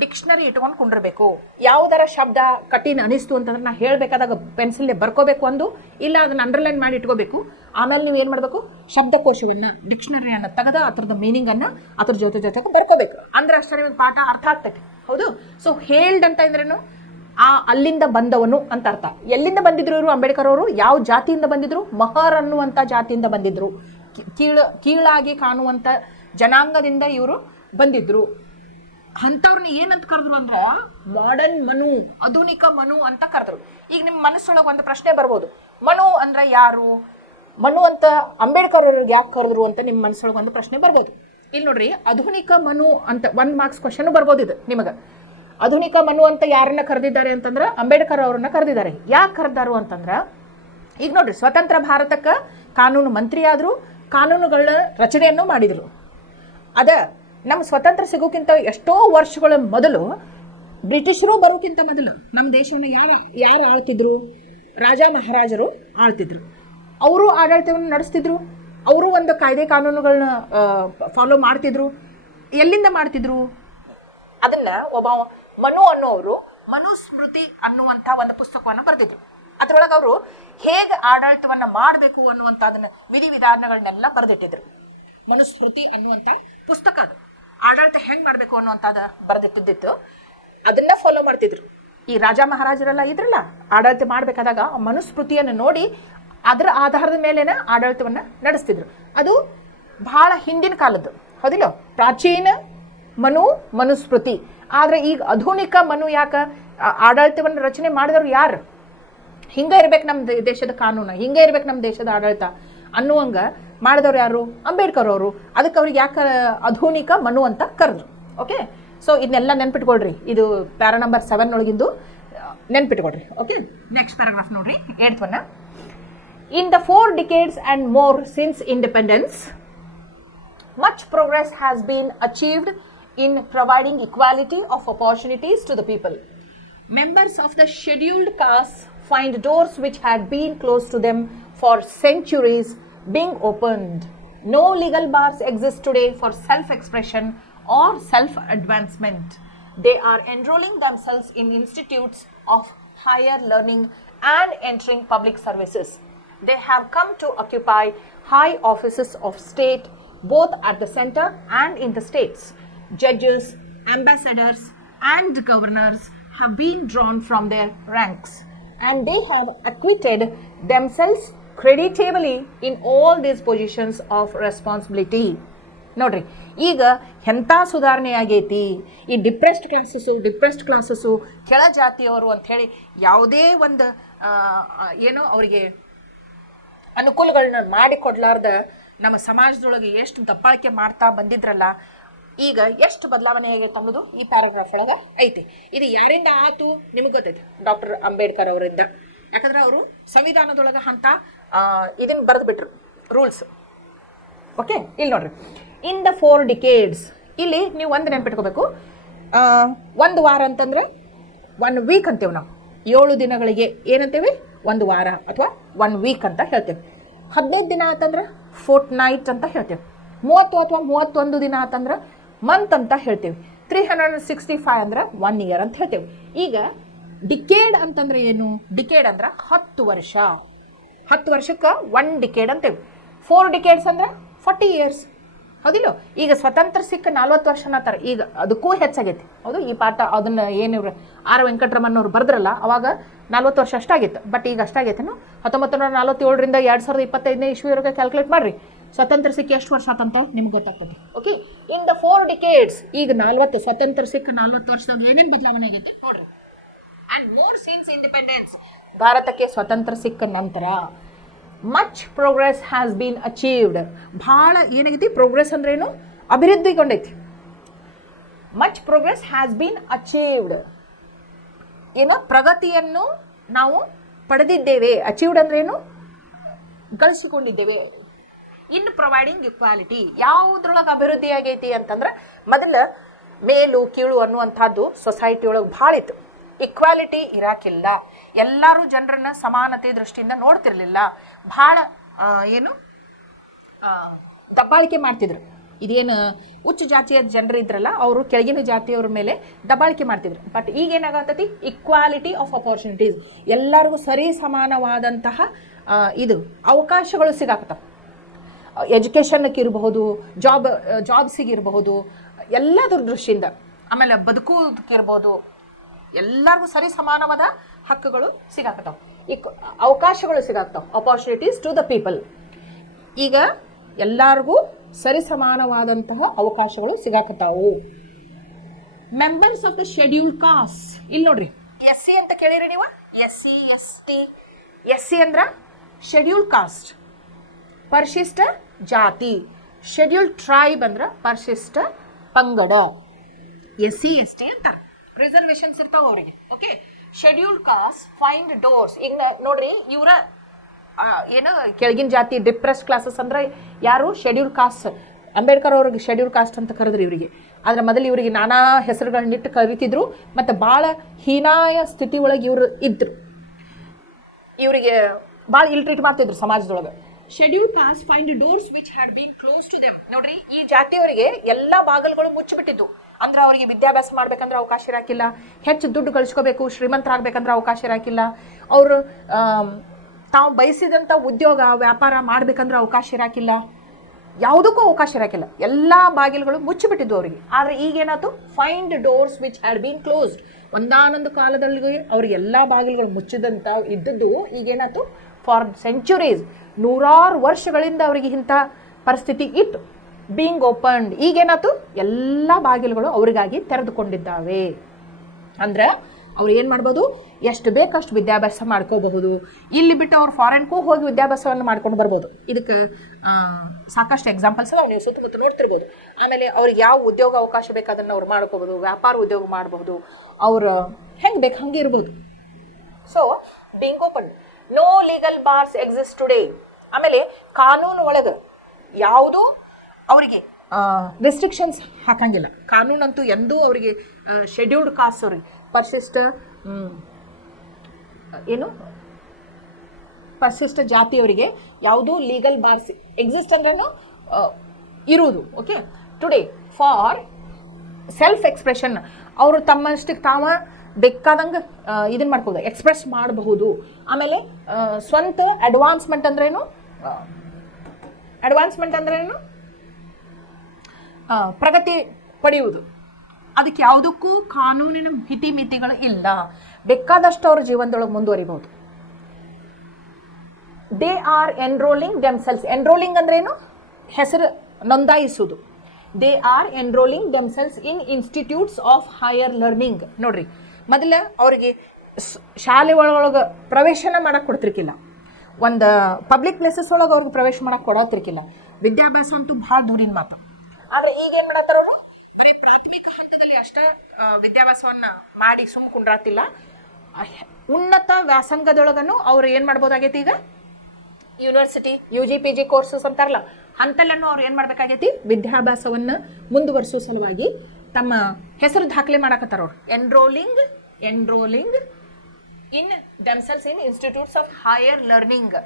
ಡಿಕ್ಷನರಿ ಇಟ್ಕೊಂಡು ಕುಂಡಿರ್ಬೇಕು. ಯಾವುದರ ಶಬ್ದ ಕಠಿಣ ಅನಿಸ್ತು ಅಂತಂದ್ರೆ ನಾ ಹೇಳಬೇಕಾದಾಗ ಪೆನ್ಸಿಲ್ಲೆ ಬರ್ಕೋಬೇಕು ಒಂದು, ಇಲ್ಲ ಅದನ್ನು ಅಂಡರ್ಲೈನ್ ಮಾಡಿ ಇಟ್ಕೋಬೇಕು. ಆಮೇಲೆ ನೀವು ಏನು ಮಾಡಬೇಕು, ಶಬ್ದಕೋಶವನ್ನು, ಡಿಕ್ಷನರಿಯನ್ನು ತೆಗೆದು ಅದ್ರದ್ದು ಮೀನಿಂಗನ್ನು ಅದ್ರ ಜೊತೆಗೆ ಬರ್ಕೋಬೇಕು. ಅಂದ್ರೆ ಅಷ್ಟೇ ನಿಮಗೆ ಪಾಠ ಅರ್ಥ ಆಗ್ತೈತಿ. ಹೌದು. ಸೊ ಹೇಲ್ಡ್ ಅಂತ ಅಂದ್ರೇನು, ಅಲ್ಲಿಂದ ಬಂದವನು ಅಂತ ಅರ್ಥ. ಎಲ್ಲಿಂದ ಬಂದಿದ್ರು ಇವರು ಅಂಬೇಡ್ಕರ್ ಅವರು? ಯಾವ ಜಾತಿಯಿಂದ ಬಂದಿದ್ರು? ಮಹರ್ ಅನ್ನುವಂಥ ಜಾತಿಯಿಂದ ಬಂದಿದ್ರು. ಕೀಳಾಗಿ ಕಾಣುವಂಥ ಜನಾಂಗದಿಂದ ಇವರು ಬಂದಿದ್ರು. ಅಂಥವ್ರನ್ನ ಏನಂತ ಕರೆದ್ರು ಅಂದ್ರೆ ಮಾಡರ್ನ್ ಮನು, ಆಧುನಿಕ ಮನು ಅಂತ ಕರೆದ್ರು. ಈಗ ನಿಮ್ಮ ಮನಸ್ಸೊಳಗೆ ಒಂದು ಪ್ರಶ್ನೆ ಬರ್ಬೋದು, ಮನು ಅಂದ್ರೆ ಯಾರು? ಮನು ಅಂತ ಅಂಬೇಡ್ಕರ್ ಅವ್ರಿಗೆ ಯಾಕೆ ಕರೆದ್ರು ಅಂತ ನಿಮ್ಮ ಮನಸ್ಸೊಳಗೆ ಒಂದು ಪ್ರಶ್ನೆ ಬರ್ಬೋದು. ಇಲ್ಲಿ ನೋಡ್ರಿ, ಆಧುನಿಕ ಮನು ಅಂತ 1 ಮಾರ್ಕ್ಸ್ ಕ್ವಶನ್ ಬರ್ಬೋದು ಇದು ನಿಮಗೆ. ಆಧುನಿಕ ಮನು ಅಂತ ಯಾರನ್ನ ಕರೆದಿದ್ದಾರೆ ಅಂತಂದ್ರೆ ಅಂಬೇಡ್ಕರ್ ಅವ್ರನ್ನ ಕರೆದಿದ್ದಾರೆ. ಯಾಕೆ ಕರೆದಾರು ಅಂತಂದ್ರೆ, ಈಗ ನೋಡ್ರಿ, ಸ್ವತಂತ್ರ ಭಾರತಕ್ಕೆ ಕಾನೂನು ಮಂತ್ರಿ ಆದರೂ, ಕಾನೂನುಗಳ ರಚನೆಯನ್ನು ಮಾಡಿದರು. ಅದ ನಮ್ಮ ಸ್ವತಂತ್ರ ಸಿಗೋಕ್ಕಿಂತ ಎಷ್ಟೋ ವರ್ಷಗಳ ಮೊದಲು, ಬ್ರಿಟಿಷರು ಬರೋಕ್ಕಿಂತ ಮೊದಲು ನಮ್ಮ ದೇಶವನ್ನು ಯಾರು ಆಳ್ತಿದ್ರು? ರಾಜ ಮಹಾರಾಜರು ಆಳ್ತಿದ್ರು. ಅವರು ಆಡಳಿತವನ್ನು ನಡೆಸ್ತಿದ್ರು. ಅವರು ಒಂದು ಕಾಯ್ದೆ ಕಾನೂನುಗಳನ್ನ ಫಾಲೋ ಮಾಡ್ತಿದ್ರು. ಎಲ್ಲಿಂದ ಮಾಡ್ತಿದ್ರು? ಅದನ್ನ ಒಬ್ಬ ಮನು ಅನ್ನೋರು ಮನುಸ್ಮೃತಿ ಅನ್ನುವಂಥ ಒಂದು ಪುಸ್ತಕವನ್ನು ಬರೆದಿದ್ರು. ಅದರೊಳಗೆ ಅವರು ಹೇಗೆ ಆಡಳಿತವನ್ನು ಮಾಡಬೇಕು ಅನ್ನುವಂಥದ್ದನ್ನ ವಿಧಿವಿಧಾನಗಳನ್ನೆಲ್ಲ ಬರೆದಿಟ್ಟಿದ್ರು. ಮನುಸ್ಮೃತಿ ಅನ್ನುವಂಥ ಪುಸ್ತಕ ಅದು. ಆಡಳಿತ ಹೆಂಗೆ ಮಾಡಬೇಕು ಅನ್ನುವಂಥದ್ದು ಬರೆದಿಟ್ಟಿದ್ದಿತ್ತು. ಅದನ್ನ ಫಾಲೋ ಮಾಡ್ತಿದ್ರು. ಈ ರಾಜ ಮಹಾರಾಜರೆಲ್ಲ ಇದ್ರಲ್ಲ, ಆಡಳಿತ ಮಾಡಬೇಕಾದಾಗ ಮನುಸ್ಮೃತಿಯನ್ನು ನೋಡಿ ಅದರ ಆಧಾರದ ಮೇಲೇನ ಆಡಳಿತವನ್ನು ನಡೆಸ್ತಿದ್ರು. ಅದು ಬಹಳ ಹಿಂದಿನ ಕಾಲದ್ದು, ಹೌದಿಲ್ಲ? ಪ್ರಾಚೀನ ಮನುಸ್ಮೃತಿ. ಆದರೆ ಈಗ ಆಧುನಿಕ ಮನು ಯಾಕೆ? ಆಡಳಿತವನ್ನು ರಚನೆ ಮಾಡಿದವರು ಯಾರು? ಹಿಂಗೆ ಇರ್ಬೇಕು ನಮ್ಮ ದೇಶದ ಕಾನೂನು, ಹಿಂಗೆ ಇರ್ಬೇಕು ನಮ್ಮ ದೇಶದ ಆಡಳಿತ ಅನ್ನುವಂಗ ಮಾಡಿದವ್ರು ಯಾರು? ಅಂಬೇಡ್ಕರ್ ಅವರು. ಅದಕ್ಕೆ ಅವ್ರಿಗೆ ಯಾಕೆ ಆಧುನಿಕ ಮನು ಅಂತ ಕರೆದ್ರು. ಓಕೆ, ಸೊ ಇದನ್ನೆಲ್ಲ ನೆನ್ಪಿಟ್ಕೊಳ್ರಿ. ಇದು ಪ್ಯಾರಾ ನಂಬರ್ 7 ಒಳಗಿಂದು ನೆನ್ಪಿಟ್ಕೊಳ್ರಿ. ಓಕೆ, ನೆಕ್ಸ್ಟ್ ಪ್ಯಾರಾಗ್ರಾಫ್ ನೋಡ್ರಿ, 8th one. In the 4 decades and more since independence, much progress has been achieved in providing equality of opportunities to the people. Members of the scheduled castes find doors which had been closed to them for centuries being opened. No legal bars exist today for self-expression or self-advancement. They are enrolling themselves in institutes of higher learning and entering public services. They have come to occupy high offices of state, both at the center and in the states. Judges, ambassadors, and governors have been drawn from their ranks, and they have acquitted themselves creditably in all these positions of responsibility. ನೋಡ್ರಿ, ಈಗ ಎಂಥ ಸುಧಾರಣೆ ಆಗೈತಿ. ಈ depressed classes ಕೆಳ ಜಾತಿಯವರು ಅಂಥೇಳಿ ಯಾವುದೇ ಒಂದು ಏನೋ ಅವರಿಗೆ ಅನುಕೂಲಗಳನ್ನ ಮಾಡಿಕೊಡ್ಲಾರ್ದ ನಮ್ಮ ಸಮಾಜದೊಳಗೆ ಎಷ್ಟು ದಬ್ಬಾಳಿಕೆ ಮಾಡ್ತಾ ಬಂದಿದ್ರಲ್ಲ, ಈಗ ಎಷ್ಟು ಬದಲಾವಣೆ ಆಗೈತೆ ಅನ್ನೋದು ಈ ಪ್ಯಾರಾಗ್ರಾಫ್ ಒಳಗೆ ಐತಿ. ಇದು ಯಾರಿಂದ ಆಯ್ತು ನಿಮಗೆ ಗೊತ್ತೈತಿ? ಡಾಕ್ಟರ್ ಅಂಬೇಡ್ಕರ್ ಅವರಿಂದ. ಯಾಕಂದ್ರೆ ಅವರು ಸಂವಿಧಾನದೊಳಗೆ ಅಂತ ಇದನ್ನು ಬರೆದು ಬಿಟ್ರು, ರೂಲ್ಸ್. ಓಕೆ, ಇಲ್ಲಿ ನೋಡ್ರಿ, ಇನ್ ದ 4 decades, ಇಲ್ಲಿ ನೀವು ಒಂದು ನೆನ್ಪಿಟ್ಕೋಬೇಕು, ಒಂದು ವಾರ ಅಂತಂದ್ರೆ 1 ವೀಕ್ ಅಂತೇವೆ ನಾವು. 7 ದಿನಗಳಿಗೆ ಏನಂತೇವೆ? 1 ವಾರ ಅಥವಾ 1 ವೀಕ್ ಅಂತ ಹೇಳ್ತೇವೆ. 15 ದಿನ ಆತಂದ್ರೆ ಫೋರ್ಟ್ ನೈಟ್ ಅಂತ ಹೇಳ್ತೇವೆ. 30 ಅಥವಾ 31 ದಿನ ಆತಂದ್ರೆ ಮಂತ್ ಅಂತ ಹೇಳ್ತೇವೆ. 365 ಅಂದ್ರೆ 1 ಇಯರ್ ಅಂತ ಹೇಳ್ತೇವೆ. ಈಗ ಡಿಕೇಡ್ ಅಂತಂದ್ರೆ ಏನು? ಡಿಕೇಡ್ ಅಂದ್ರೆ 10 ವರ್ಷ. 10 ವರ್ಷಕ್ಕೆ 1 ಡಿಕೇಡ್ ಅಂತೇವೆ. 4 ಡಿಕೇಡ್ಸ್ ಅಂದ್ರೆ 40 ಇಯರ್ಸ್. ಹೌದಿಲ್ಲ? ಈಗ ಸ್ವತಂತ್ರ ಸಿಕ್ಕ 40 ವರ್ಷ ಅನ್ನತ್ತಾರ. ಈಗ ಅದಕ್ಕೂ ಹೆಚ್ಚಾಗೈತಿ. ಹೌದು, ಈ ಪಾಠ ಅದನ್ನ ಏನಿವ್ರು ಆರ್ ವೆಂಕಟರಮಣ್ ಅವ್ರು ಬರೆದ್ರಲ್ಲ ಅವಾಗ 40 ವರ್ಷ ಅಷ್ಟಾಗಿತ್ತು. ಬಟ್ ಈಗ ಅಷ್ಟಾಗೈತೇನು? 1947ರಿಂದ 2025ನೇ ಇಸ್ವಿವರೆಗೆ ಕ್ಯಾಲ್ಕುಲೇಟ್ ಮಾಡ್ರಿ. ಸ್ವತಂತ್ರ ಸಿಕ್ಕ ಎಷ್ಟು ವರ್ಷ ಆತಂತ ನಿಮ್ಗೆ ಗೊತ್ತಾಗ್ತದೆ. ಓಕೆ, ಇನ್ ದ 4 ಡಿಕೇಡ್ಸ್ ಈಗ 40 ಸ್ವತಂತ್ರ ಸಿಕ್ಕ 40 ವರ್ಷದಾಗ ಏನೇನು ಬದಲಾವಣೆ ಆಗೈತೆ ನೋಡ್ರಿ. ಅಂಡ್ ಮೋರ್ ಸಿನ್ಸ್ ಇಂಡಿಪೆಂಡೆನ್ಸ್, ಭಾರತಕ್ಕೆ ಸ್ವತಂತ್ರ ಸಿಕ್ಕ ನಂತರ much progress has been achieved. ಭಾಳ ಏನಾಗೈತಿ? ಪ್ರೋಗ್ರೆಸ್ ಅಂದ್ರೆ ಏನು? ಅಭಿವೃದ್ಧಿಗೊಂಡೈತಿ. Much progress has been achieved. ಏನು? ಪ್ರಗತಿಯನ್ನು ನಾವು ಪಡೆದಿದ್ದೇವೆ. ಅಚೀವ್ಡ್ ಅಂದ್ರೆ ಏನು? ಗಳಿಸಿಕೊಂಡಿದ್ದೇವೆ. ಇನ್ ಪ್ರೊವೈಡಿಂಗ್ ಇಕ್ವಾಲಿಟಿ. ಯಾವುದ್ರೊಳಗೆ ಅಭಿವೃದ್ಧಿ ಆಗೈತಿ ಅಂತಂದ್ರೆ, ಮೊದಲ ಮೇಲು ಕೀಳು ಅನ್ನುವಂಥದ್ದು ಸೊಸೈಟಿ ಒಳಗೆ ಭಾಳ ಇತ್ತು. ಇಕ್ವಾಲಿಟಿ ಇರಾಕಿಲ್ಲ. ಎಲ್ಲರೂ ಜನರನ್ನ ಸಮಾನತೆ ದೃಷ್ಟಿಯಿಂದ ನೋಡ್ತಿರ್ಲಿಲ್ಲ. ಭಾಳ ಏನು ದಬ್ಬಾಳಿಕೆ ಮಾಡ್ತಿದ್ರು. ಇದೇನು ಉಚ್ಚ ಜಾತಿಯ ಜನರು ಇದ್ರಲ್ಲ ಅವರು ಕೆಳಗಿನ ಜಾತಿಯವ್ರ ಮೇಲೆ ದಬ್ಬಾಳಿಕೆ ಮಾಡ್ತಿದ್ರು. ಬಟ್ ಈಗ ಏನಾಗತ್ತೈತಿ? Equality of opportunities. ಎಲ್ಲರಿಗೂ ಸರಿ ಸಮಾನವಾದಂತಹ ಇದು ಅವಕಾಶಗಳು ಸಿಗಾಕತ್ತವೆ. ಎಜುಕೇಷನ್ಗೆ ಇರಬಹುದು, ಜಾಬ್ಸಿಗಿರಬಹುದು, ಎಲ್ಲದ್ರ ದೃಷ್ಟಿಯಿಂದ. ಆಮೇಲೆ ಬದುಕೋದಕ್ಕಿರ್ಬೋದು, ಎಲ್ಲರಿಗೂ ಸರಿ ಸಮಾನವಾದ ಹಕ್ಕುಗಳು ಸಿಗಾಕತ್ತಾವ. ಅವಕಾಶಗಳು ಸಿಗಾಕ್ತಾವ. Opportunities to the people. ಈಗ ಎಲ್ಲರಿಗೂ ಸರಿ ಸಮಾನವಾದಂತಹ ಅವಕಾಶಗಳು ಸಿಗಾಕತ್ತಾವು. Members of the scheduled caste. ಇಲ್ಲಿ ನೋಡ್ರಿ, SC ಅಂತ ಕೇಳಿರಿ ನೀವು. SC ST. SC ಅಂದ್ರ ಶೆಡ್ಯೂಲ್ಡ್ ಕಾಸ್ಟ್, ಪರಿಶಿಷ್ಟ ಜಾತಿ. ಶೆಡ್ಯೂಲ್ಡ್ ಟ್ರೈಬ್ ಅಂದ್ರ ಪರಿಶಿಷ್ಟ ಪಂಗಡ. SC ST ಅಂತಾರ. ರಿಸರ್ವೇಷನ್ಸ್ ಇರ್ತಾವ ಅವರಿಗೆ. Okay, scheduled caste find doors. ಈಗ ನೋಡ್ರಿ, ಇವರ ಏನು ಕೆಳಗಿನ ಜಾತಿ ಡಿಪ್ರೆಸ್ಡ್ ಕ್ಲಾಸಸ್ ಅಂದ್ರೆ ಯಾರು? Scheduled cost. ಅಂಬೇಡ್ಕರ್ ಅವ್ರಿಗೆ ಶೆಡ್ಯೂಲ್ಡ್ ಕಾಸ್ಟ್ ಅಂತ ಕರೆದ್ರಿ ಇವರಿಗೆ. ಆದ್ರೆ ಮೊದಲು ಇವರಿಗೆ ನಾನಾ ಹೆಸರುಗಳನ್ನಿಟ್ಟು ಕರೀತಿದ್ರು. ಮತ್ತು ಭಾಳ ಹೀನಾಯ ಸ್ಥಿತಿ ಒಳಗೆ ಇವರು ಇದ್ರು. ಇವರಿಗೆ ಭಾಳ ಇಲ್ ಟ್ರೀಟ್ ಮಾಡ್ತಿದ್ರು ಸಮಾಜದೊಳಗೆ. Scheduled caste find doors which had been close to them. ನೋಡ್ರಿ, ಈ ಜಾತಿಯವರಿಗೆ ಎಲ್ಲ ಬಾಗಿಲುಗಳು ಮುಚ್ಚಿಬಿಟ್ಟಿದ್ದು. ಅಂದ್ರೆ ಅವರಿಗೆ ವಿದ್ಯಾಭ್ಯಾಸ ಮಾಡ್ಬೇಕಂದ್ರೆ ಅವಕಾಶ ಇರಾಕಿಲ್ಲ. ಹೆಚ್ಚು ದುಡ್ಡು ಗಳಿಸ್ಕೋಬೇಕು, ಶ್ರೀಮಂತರಾಗಬೇಕಂದ್ರೆ ಅವಕಾಶ ಇರಾಕಿಲ್ಲ. ಅವರು ತಾವು ಬಯಸಿದಂಥ ಉದ್ಯೋಗ ವ್ಯಾಪಾರ ಮಾಡ್ಬೇಕಂದ್ರೆ ಅವಕಾಶ ಇರಾಕಿಲ್ಲ. ಯಾವುದಕ್ಕೂ ಅವಕಾಶ ಇರಾಕಿಲ್ಲ. ಎಲ್ಲ ಬಾಗಿಲುಗಳು ಮುಚ್ಚಿಬಿಟ್ಟಿದ್ದು ಅವರಿಗೆ. ಆದರೆ ಈಗೇನಾಯ್ತು? Find doors which had been closed. ಒಂದಾನೊಂದು ಕಾಲದಲ್ಲಿ ಅವ್ರಿಗೆ ಎಲ್ಲ ಬಾಗಿಲುಗಳು ಮುಚ್ಚಿದಂಥ ಇದ್ದದ್ದು ಈಗೇನಾಯ್ತು? ಫಾರ್ ಸೆಂಚುರೀಸ್, 100 ವರ್ಷಗಳಿಂದ ಅವರಿಗೆ ಇಂಥ ಪರಿಸ್ಥಿತಿ ಇತ್ತು. Being opened. ಈಗೇನಾಯ್ತು? ಎಲ್ಲ ಬಾಗಿಲುಗಳು ಅವರಿಗಾಗಿ ತೆರೆದುಕೊಂಡಿದ್ದಾವೆ. ಅಂದ್ರೆ ಅವ್ರು ಏನು ಮಾಡ್ಬೋದು? ಎಷ್ಟು ಬೇಕಷ್ಟು ವಿದ್ಯಾಭ್ಯಾಸ ಮಾಡ್ಕೋಬಹುದು. ಇಲ್ಲಿ ಬಿಟ್ಟು ಅವ್ರು ಫಾರಿನ್ಗೂ ಹೋಗಿ ವಿದ್ಯಾಭ್ಯಾಸವನ್ನು ಮಾಡ್ಕೊಂಡು ಬರ್ಬೋದು. ಇದಕ್ಕೆ ಸಾಕಷ್ಟು ಎಕ್ಸಾಂಪಲ್ಸ್ ನೀವು ಸುತ್ತಮುತ್ತ ನೋಡ್ತಿರ್ಬೋದು. ಆಮೇಲೆ ಅವ್ರಿಗೆ ಯಾವ ಉದ್ಯೋಗ ಅವಕಾಶ ಬೇಕು ಅದನ್ನು ಅವ್ರು ಮಾಡ್ಕೋಬೋದು. ವ್ಯಾಪಾರ ಉದ್ಯೋಗ ಮಾಡಬಹುದು. ಅವ್ರು ಹೆಂಗೆ ಬೇಕು ಹಂಗೆ ಇರ್ಬೋದು. So being open. No legal bars exist today. ಆಮೇಲೆ ಕಾನೂನು ಒಳಗೆ ಯಾವುದೂ ಅವರಿಗೆ ರೆಸ್ಟ್ರಿಕ್ಷನ್ಸ್ ಹಾಕಂಗಿಲ್ಲ. ಕಾನೂನಂತೂ ಎಂದೂ ಅವರಿಗೆ ಶೆಡ್ಯೂಲ್ಡ್ ಕಾಸ್ಟ್ ಅವ್ರಿಗೆ ಪರಿಶಿಷ್ಟ ಏನು ಪರಿಶಿಷ್ಟ ಜಾತಿಯವರಿಗೆ ಯಾವುದೂ ಲೀಗಲ್ ಬಾರ್ಸ್ ಎಕ್ಸಿಸ್ಟ್ ಅಂದ್ರೂ ಇರುವುದು. Okay, today for self expression. ಅವರು ತಮ್ಮಷ್ಟಕ್ಕೆ ತಾವ ಬೇಕಾದಂಗೆ ಇದನ್ನು ಮಾಡ್ಕೋದು, ಎಕ್ಸ್ಪ್ರೆಸ್ ಮಾಡಬಹುದು. ಆಮೇಲೆ ಸ್ವಂತ ಅಡ್ವಾನ್ಸ್ಮೆಂಟ್ ಅಂದ್ರೇನು? ಅಡ್ವಾನ್ಸ್ಮೆಂಟ್ ಅಂದ್ರೇನು? ಪ್ರಗತಿ ಪಡೆಯುವುದು. ಅದಕ್ಕೆ ಯಾವುದಕ್ಕೂ ಕಾನೂನಿನ ಮಿತಿಗಳು ಇಲ್ಲ. ಬೇಕಾದಷ್ಟು ಅವ್ರ ಜೀವನದೊಳಗೆ ಮುಂದುವರಿಬಹುದು. They are enrolling themselves. Enrolling ಅಂದ್ರೇನು? ಹೆಸರು ನೋಂದಾಯಿಸುವುದು. They are enrolling themselves in institutes of higher learning. ನೋಡ್ರಿ, ಮೊದಲ ಅವ್ರಿಗೆ ಶಾಲೆ ಒಳಗೆ ಪ್ರವೇಶನ ಮಾಡಕ್ಕೆ ಕೊಡ್ತಿರ್ಕಿಲ್ಲ. ಒಂದು ಪಬ್ಲಿಕ್ ಪ್ಲೇಸಸ್ ಒಳಗೆ ಅವ್ರಿಗೆ ಪ್ರವೇಶ ಮಾಡಕ್ಕೆ ಕೊಡತ್ತಿರ್ಕಿಲ್ಲ. ವಿದ್ಯಾಭ್ಯಾಸ ಅಂತೂ ಭಾಳ ದೂರಿನ ಮಾತು. ಆದರೆ ಈಗ ಏನು ಮಾಡತ್ತಾರ ಅವರು? ಬರೀ ಪ್ರಾಥಮಿಕ ಹಂತದಲ್ಲಿ ಅಷ್ಟೇ ವಿದ್ಯಾಭ್ಯಾಸವನ್ನ ಮಾಡಿ ಸುಮ್ಮ ಕುಂಡ್ರಾತಿಲ್ಲ. ಉನ್ನತ ವ್ಯಾಸಂಗದೊಳಗನು ಅವ್ರು ಏನು ಮಾಡ್ಬೋದಾಗೈತಿ? ಈಗ ಯೂನಿವರ್ಸಿಟಿ UG PG ಕೋರ್ಸಸ್ ಅಂತಾರಲ್ಲ, ಅಂತಲ್ಲೂ ಅವ್ರು ಏನು ಮಾಡ್ಬೇಕಾಗೈತಿ? ವಿದ್ಯಾಭ್ಯಾಸವನ್ನು ಮುಂದುವರಿಸೋ ಸಲುವಾಗಿ ತಮ್ಮ ಹೆಸರು ದಾಖಲೆ ಮಾಡಕತ್ತಾರ ಅವ್ರು. Enrolling in themselves in institutes of higher learning,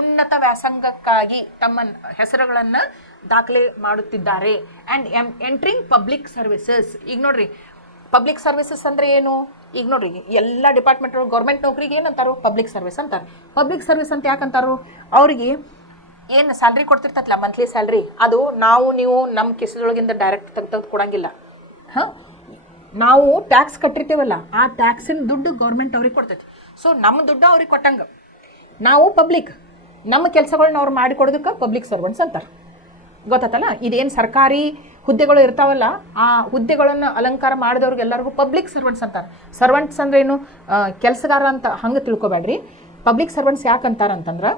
ಉನ್ನತ ವ್ಯಾಸಂಗಕ್ಕಾಗಿ ತಮ್ಮ ಹೆಸರುಗಳನ್ನು ದಾಖಲೆ ಮಾಡುತ್ತಿದ್ದಾರೆ. And entering public services. ಈಗ ನೋಡ್ರಿ, ಪಬ್ಲಿಕ್ ಸರ್ವಿಸಸ್ ಅಂದರೆ ಏನು? ಈಗ ನೋಡ್ರಿ, ಎಲ್ಲ ಡಿಪಾರ್ಟ್ಮೆಂಟ್ ಗೌರ್ಮೆಂಟ್ ನೌಕರಿಗೆ ಏನಂತಾರೋ ಪಬ್ಲಿಕ್ ಸರ್ವಿಸ್ ಅಂತಾರೆ. ಪಬ್ಲಿಕ್ ಸರ್ವಿಸ್ ಅಂತ ಯಾಕಂತಾರೋ, ಅವ್ರಿಗೆ ಏನು ಸ್ಯಾಲ್ರಿ ಕೊಡ್ತಿರ್ತಲ್ಲ, ಮಂತ್ಲಿ ಸ್ಯಾಲ್ರಿ, ಅದು ನೀವು ನಮ್ಮ ಕಿಸದೊಳಗಿಂದ ಡೈರೆಕ್ಟ್ ತೆಗೆದು ಕೊಡಂಗಿಲ್ಲ. ಹಾಂ, ನಾವು ಟ್ಯಾಕ್ಸ್ ಕಟ್ಟಿರ್ತೀವಲ್ಲ, ಆ ಟ್ಯಾಕ್ಸಿನ ದುಡ್ಡು ಗೌರ್ಮೆಂಟ್ ಅವ್ರಿಗೆ ಕೊಡ್ತೈತಿ. ಸೊ ನಮ್ಮ ದುಡ್ಡು ಅವ್ರಿಗೆ ಕೊಟ್ಟಂಗೆ ನಾವು ಪಬ್ಲಿಕ್, ನಮ್ಮ ಕೆಲಸಗಳನ್ನ ಅವ್ರು ಮಾಡಿಕೊಡೋದಕ್ಕೆ ಪಬ್ಲಿಕ್ ಸರ್ವೆಂಟ್ಸ್ ಅಂತಾರೆ. ಗೊತ್ತಲ್ಲ, ಇದೇನು ಸರ್ಕಾರಿ ಹುದ್ದೆಗಳು ಇರ್ತಾವಲ್ಲ, ಆ ಹುದ್ದೆಗಳನ್ನು ಅಲಂಕಾರ ಮಾಡಿದವ್ರಿಗೆಲ್ಲರಿಗೂ ಪಬ್ಲಿಕ್ ಸರ್ವೆಂಟ್ಸ್ ಅಂತಾರೆ. ಸರ್ವೆಂಟ್ಸ್ ಅಂದ್ರೆ ಏನು? ಕೆಲಸಗಾರ ಅಂತ ಹಂಗೆ ತಿಳ್ಕೊಬೇಡ್ರಿ. ಪಬ್ಲಿಕ್ ಸರ್ವೆಂಟ್ಸ್ ಯಾಕಂತಾರೆ ಅಂತಂದ್ರೆ,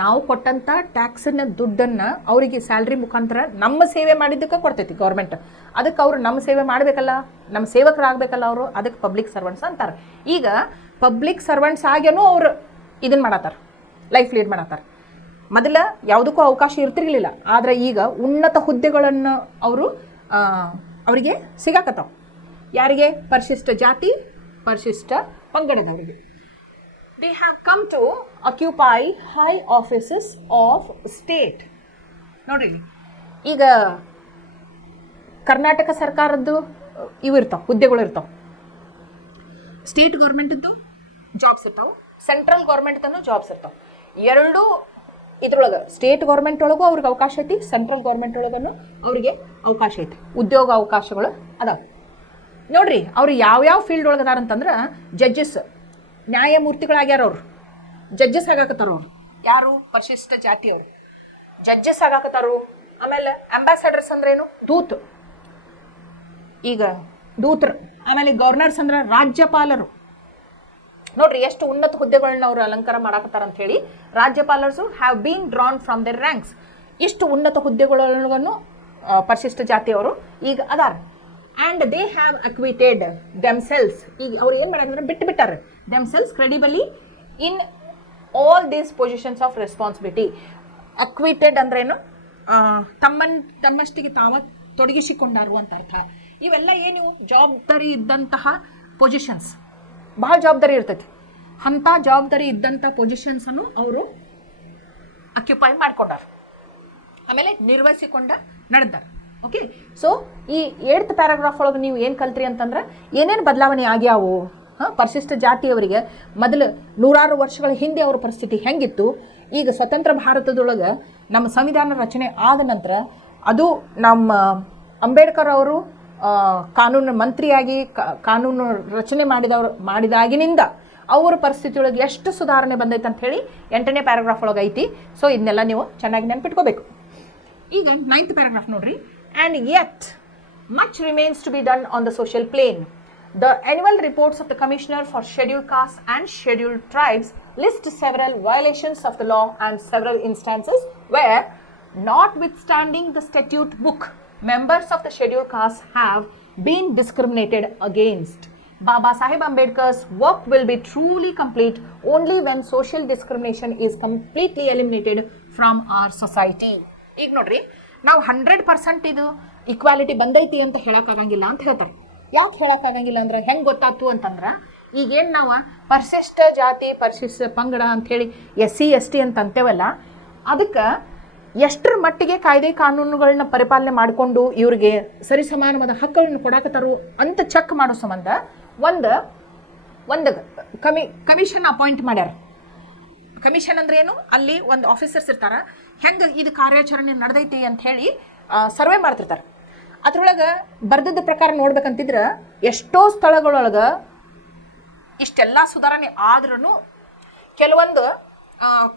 ನಾವು ಕೊಟ್ಟಂಥ ಟ್ಯಾಕ್ಸಿನ ದುಡ್ಡನ್ನು ಅವರಿಗೆ ಸ್ಯಾಲ್ರಿ ಮುಖಾಂತರ ನಮ್ಮ ಸೇವೆ ಮಾಡಿದ್ದಕ್ಕೆ ಕೊಡ್ತೈತಿ ಗೌರ್ಮೆಂಟ್. ಅದಕ್ಕೆ ಅವರು ನಮ್ಮ ಸೇವೆ ಮಾಡಬೇಕಲ್ಲ, ನಮ್ಮ ಸೇವಕರಾಗಬೇಕಲ್ಲ ಅವರು, ಅದಕ್ಕೆ ಪಬ್ಲಿಕ್ ಸರ್ವೆಂಟ್ಸ್ ಅಂತಾರೆ. ಈಗ ಪಬ್ಲಿಕ್ ಸರ್ವೆಂಟ್ಸ್ ಆಗ್ಯೂ ಅವರು ಇದನ್ನು ಮಾಡತ್ತಾರೆ, ಲೈಫ್ ಲೀಡ್ ಮಾಡತ್ತಾರೆ. ಮೊದಲ ಯಾವುದಕ್ಕೂ ಅವಕಾಶ ಇರ್ತಿರ್ಲಿಲ್ಲ, ಆದರೆ ಈಗ ಉನ್ನತ ಹುದ್ದೆಗಳನ್ನು ಅವರಿಗೆ ಸಿಗಾಕತ್ತಾವ. ಯಾರಿಗೆ? ಪರಿಶಿಷ್ಟ ಜಾತಿ, ಪರಿಶಿಷ್ಟ ಪಂಗಡದವರಿಗೆ. They have come to occupy high offices of state. ನೋಡ್ರಿ, ಈಗ ಕರ್ನಾಟಕ ಸರ್ಕಾರದ್ದು ಇವು ಇರ್ತಾವೆ, ಹುದ್ದೆಗಳು ಇರ್ತಾವೆ. ಸ್ಟೇಟ್ ಗೌರ್ಮೆಂಟದ್ದು ಜಾಬ್ಸ್ ಇರ್ತಾವೆ, ಸೆಂಟ್ರಲ್ ಗೌರ್ಮೆಂಟ್ದನ್ನು ಜಾಬ್ಸ್ ಇರ್ತಾವೆ. ಎರಡೂ ಇದ್ರೊಳಗೆ ಸ್ಟೇಟ್ ಗೌರ್ಮೆಂಟ್ ಒಳಗೂ ಅವ್ರಿಗೆ ಅವಕಾಶ ಐತಿ, ಸೆಂಟ್ರಲ್ ಗೌರ್ಮೆಂಟ್ ಒಳಗೂ ಅವ್ರಿಗೆ ಅವಕಾಶ ಐತಿ, ಉದ್ಯೋಗ ಅವಕಾಶಗಳು ಅದಾವೆ. ನೋಡ್ರಿ, ಅವ್ರು ಯಾವ್ಯಾವ ಫೀಲ್ಡ್ ಒಳಗೆ ಅದಾರ ಅಂತಂದ್ರೆ, ಜಡ್ಜಸ್, ನ್ಯಾಯಮೂರ್ತಿಗಳಾಗ್ಯಾರ ಅವರು, ಜಡ್ಜಸ್ ಆಗಾಕತ್ತಾರ ಅವ್ರು. ಯಾರು? ಪರಿಶಿಷ್ಟ ಜಾತಿಯವರು ಜಡ್ಜಸ್ ಆಗಾಕತ್ತಾರು. ಆಮೇಲೆ ಅಂಬಾಸಡರ್ಸ್ ಅಂದ್ರೇನು? ದೂತ್, ಈಗ ದೂತರು. ಆಮೇಲೆ ಗವರ್ನರ್ಸ್ ಅಂದ್ರೆ ರಾಜ್ಯಪಾಲರು. ನೋಡ್ರಿ, ಎಷ್ಟು ಉನ್ನತ ಹುದ್ದೆಗಳನ್ನ ಅವರು ಅಲಂಕಾರ ಮಾಡಾಕತ್ತಾರ ಅಂತ ಹೇಳಿ. ರಾಜ್ಯಪಾಲರ್ಸು have been drawn from their ranks. ಇಷ್ಟು ಉನ್ನತ ಹುದ್ದೆಗಳನ್ನು ಪರಿಶಿಷ್ಟ ಜಾತಿಯವರು ಈಗ ಅದಾರ. And they have acquitted themselves. ಈಗ ಅವ್ರು ಏನು ಮಾಡಾಕಂದ್ರೆ ಬಿಟ್ಟಾರೆ themselves creditably in all these positions of responsibility. Acquitted ಅಂದ್ರೇನು? ತಮ್ಮಷ್ಟಿಗೆ ತಾವ ತೊಡಗಿಸಿಕೊಂಡಾರು ಅಂತ ಅರ್ಥ. ಇವೆಲ್ಲ ಏನು? ಜವಾಬ್ದಾರಿ ಇದ್ದಂತಹ ಪೊಸಿಷನ್ಸ್, ಭಾಳ ಜವಾಬ್ದಾರಿ ಇರ್ತೈತಿ. ಅಂಥ ಜವಾಬ್ದಾರಿ ಇದ್ದಂಥ ಪೊಸಿಷನ್ಸನ್ನು ಅವರು ಅಕ್ಯುಪೈ ಮಾಡ್ಕೊಂಡಾರ, ಆಮೇಲೆ ನಿರ್ವಹಿಸಿಕೊಂಡ ನಡೆದಾರ. ಓಕೆ, ಸೊ ಈ 8th ಪ್ಯಾರಾಗ್ರಾಫ್ ಒಳಗೆ ನೀವು ಏನು ಕಲ್ತ್ರಿ ಅಂತಂದ್ರೆ, ಏನೇನು ಬದಲಾವಣೆ ಆಗ್ಯಾವು. ಪರಿಶಿಷ್ಟ ಜಾತಿಯವರಿಗೆ ಮೊದಲು 100 ವರ್ಷಗಳ ಹಿಂದೆ ಅವರ ಪರಿಸ್ಥಿತಿ ಹೆಂಗಿತ್ತು, ಈಗ ಸ್ವತಂತ್ರ ಭಾರತದೊಳಗೆ ನಮ್ಮ ಸಂವಿಧಾನ ರಚನೆ ಆದ ನಂತರ, ಅದು ನಮ್ಮ ಅಂಬೇಡ್ಕರ್ ಅವರು ಕಾನೂನು ಮಂತ್ರಿಯಾಗಿ ಕಾನೂನು ರಚನೆ ಮಾಡಿದಾಗಿನಿಂದ ಅವರ ಪರಿಸ್ಥಿತಿಯೊಳಗೆ ಎಷ್ಟು ಸುಧಾರಣೆ ಬಂದೈತೆ ಅಂತ ಹೇಳಿ 8ನೇ ಪ್ಯಾರಾಗ್ರಾಫ್ ಒಳಗೆ ಐತಿ. ಸೊ ಇದನ್ನೆಲ್ಲ ನೀವು ಚೆನ್ನಾಗಿ ನೆನಪಿಟ್ಕೋಬೇಕು. ಈಗ 9th ಪ್ಯಾರಾಗ್ರಾಫ್ ನೋಡ್ರಿ. And yet much remains to be done on the social plane. The annual reports of the Commissioner for Scheduled Castes and Scheduled Tribes list several violations of the law and several instances where, notwithstanding the statute book, members of the scheduled castes have been discriminated against. Baba Sahib Ambedkar's work will be truly complete only when social discrimination is completely eliminated from our society. ಈಗ ನೋಡ್ರಿ, ನಾವು 100% ಇದು equality ಬಂದೈತಿ ಅಂತ ಹೇಳೋಕ್ಕಾಗಂಗಿಲ್ಲ ಅಂತ ಹೇಳ್ತಾರೆ. ಯಾಕೆ ಹೇಳೋಕ್ಕಾಗಂಗಿಲ್ಲ ಅಂದ್ರೆ, ಹೆಂಗೆ ಗೊತ್ತಾಯ್ತು ಅಂತಂದ್ರೆ, ಈಗೇನು ನಾವು ಪರಿಶಿಷ್ಟ ಜಾತಿ, ಪರಿಶಿಷ್ಟ ಪಂಗಡ ಅಂಥೇಳಿ SC ST ಅಂತ ಅಂತೇವಲ್ಲ, ಅದಕ್ಕೆ ಎಷ್ಟರ ಮಟ್ಟಿಗೆ ಕಾಯ್ದೆ ಕಾನೂನುಗಳನ್ನ ಪರಿಪಾಲನೆ ಮಾಡಿಕೊಂಡು ಇವ್ರಿಗೆ ಸರಿಸಮಾನವಾದ ಹಕ್ಕುಗಳನ್ನು ಕೊಡಾಕತ್ತಾರು ಅಂತ ಚೆಕ್ ಮಾಡೋ ಸಂಬಂಧ ಒಂದು ಕಮಿಷನ್ ಅಪಾಯಿಂಟ್ ಮಾಡ್ಯಾರ. ಕಮಿಷನ್ ಅಂದ್ರೆ ಏನು? ಅಲ್ಲಿ ಒಂದು ಆಫೀಸರ್ಸ್ ಇರ್ತಾರ, ಹೆಂಗೆ ಇದು ಕಾರ್ಯಾಚರಣೆ ನಡೆದೈತಿ ಅಂತ ಹೇಳಿ ಸರ್ವೆ ಮಾಡ್ತಿರ್ತಾರೆ. ಅದ್ರೊಳಗೆ ಬರ್ದದ ಪ್ರಕಾರ ನೋಡ್ಬೇಕಂತಿದ್ರೆ, ಎಷ್ಟೋ ಸ್ಥಳಗಳೊಳಗೆ ಇಷ್ಟೆಲ್ಲ ಸುಧಾರಣೆ ಆದ್ರೂ ಕೆಲವೊಂದು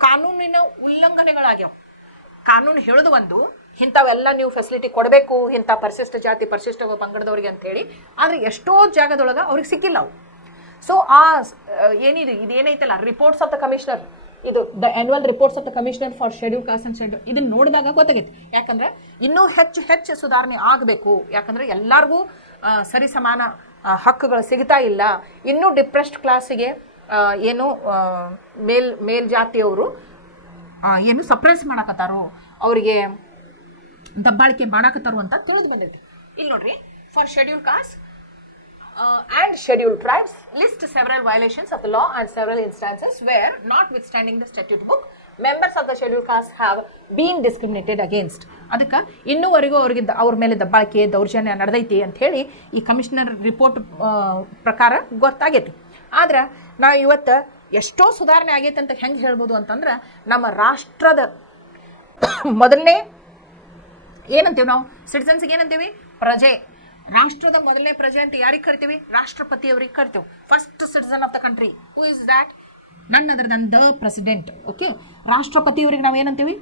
ಕಾನೂನಿನ ಉಲ್ಲಂಘನೆಗಳಾಗ್ಯಾವ. ಕಾನೂನು ಹೇಳೋದು ಒಂದು, ಇಂಥವೆಲ್ಲ ನೀವು ಫೆಸಿಲಿಟಿ ಕೊಡಬೇಕು ಇಂಥ ಪರಿಶಿಷ್ಟ ಜಾತಿ ಪರಿಶಿಷ್ಟ ಪಂಗಡದವ್ರಿಗೆ ಅಂಥೇಳಿ, ಆದರೆ ಎಷ್ಟೋ ಜಾಗದೊಳಗೆ ಅವ್ರಿಗೆ ಸಿಕ್ಕಿಲ್ಲ ಅವು. ಸೊ ಆ ಇದೇನೈತಲ್ಲ ರಿಪೋರ್ಟ್ಸ್ ಆಫ್ ದ ಕಮಿಷನರ್, ಇದು the annual reports of the commissioner for schedule caste and schedule, ಇದನ್ನು ನೋಡಿದಾಗ ಗೊತ್ತಾಗೈತೆ. ಯಾಕಂದರೆ ಇನ್ನೂ ಹೆಚ್ಚು ಸುಧಾರಣೆ ಆಗಬೇಕು. ಯಾಕಂದರೆ ಎಲ್ಲರಿಗೂ ಸರಿಸಮಾನ ಹಕ್ಕುಗಳು ಸಿಗ್ತಾ ಇಲ್ಲ. ಇನ್ನೂ ಡಿಪ್ರೆಸ್ಡ್ ಕ್ಲಾಸಿಗೆ ಏನು ಮೇಲ್ಜಾತಿಯವರು ಏನು ಸಪ್ರೆಸ್ ಮಾಡಕತ್ತಾರೋ, ಅವರಿಗೆ ದಬ್ಬಾಳಿಕೆ ಮಾಡಕತ್ತಾರು ಅಂತ ತಿಳಿದು ಬಂದೈತೆ. ಇಲ್ಲಿ ನೋಡ್ರಿ, for schedule caste and scheduled tribes list several violations of the law and several instances where, notwithstanding the statute book, members of the scheduled caste have been discriminated against. ಅದಕ್ಕೆ ಇನ್ನೂವರೆಗೂ ಅವ್ರಿಗೆ ಅವ್ರ ಮೇಲೆ ದಬ್ಬಾಳಿಕೆ ದೌರ್ಜನ್ಯ ನಡೆದೈತಿ ಅಂತ ಹೇಳಿ ಈ ಕಮಿಷನರ್ ರಿಪೋರ್ಟ್ ಪ್ರಕಾರ ಗೊತ್ತಾಗೈತಿ. ಆದ್ರೆ ನಾವು ಇವತ್ತು ಎಷ್ಟೋ ಸುಧಾರಣೆ ಆಗೈತೆ ಅಂತ ಹೆಂಗೆ ಹೇಳ್ಬೋದು ಅಂತಂದ್ರೆ, ನಮ್ಮ ರಾಷ್ಟ್ರದ ಮೊದಲನೇ ಏನಂತೀವಿ ನಾವು ಸಿಟಿಸನ್ಸ್ಗೆ ಏನಂತೀವಿ? ಪ್ರಜೆ. ರಾಷ್ಟ್ರದ ಮೊದಲನೇ ಪ್ರಜೆ ಅಂತ ಯಾರಿಗೆ ಕರಿತೀವಿ? ರಾಷ್ಟ್ರಪತಿಯವರಿಗೆ ಕರಿತೀವಿ. First citizen of the country. Who is that? None other than the president. Okay, ರಾಷ್ಟ್ರಪತಿಯವರಿಗೆ ನಾವು ಏನಂತೀವಿ?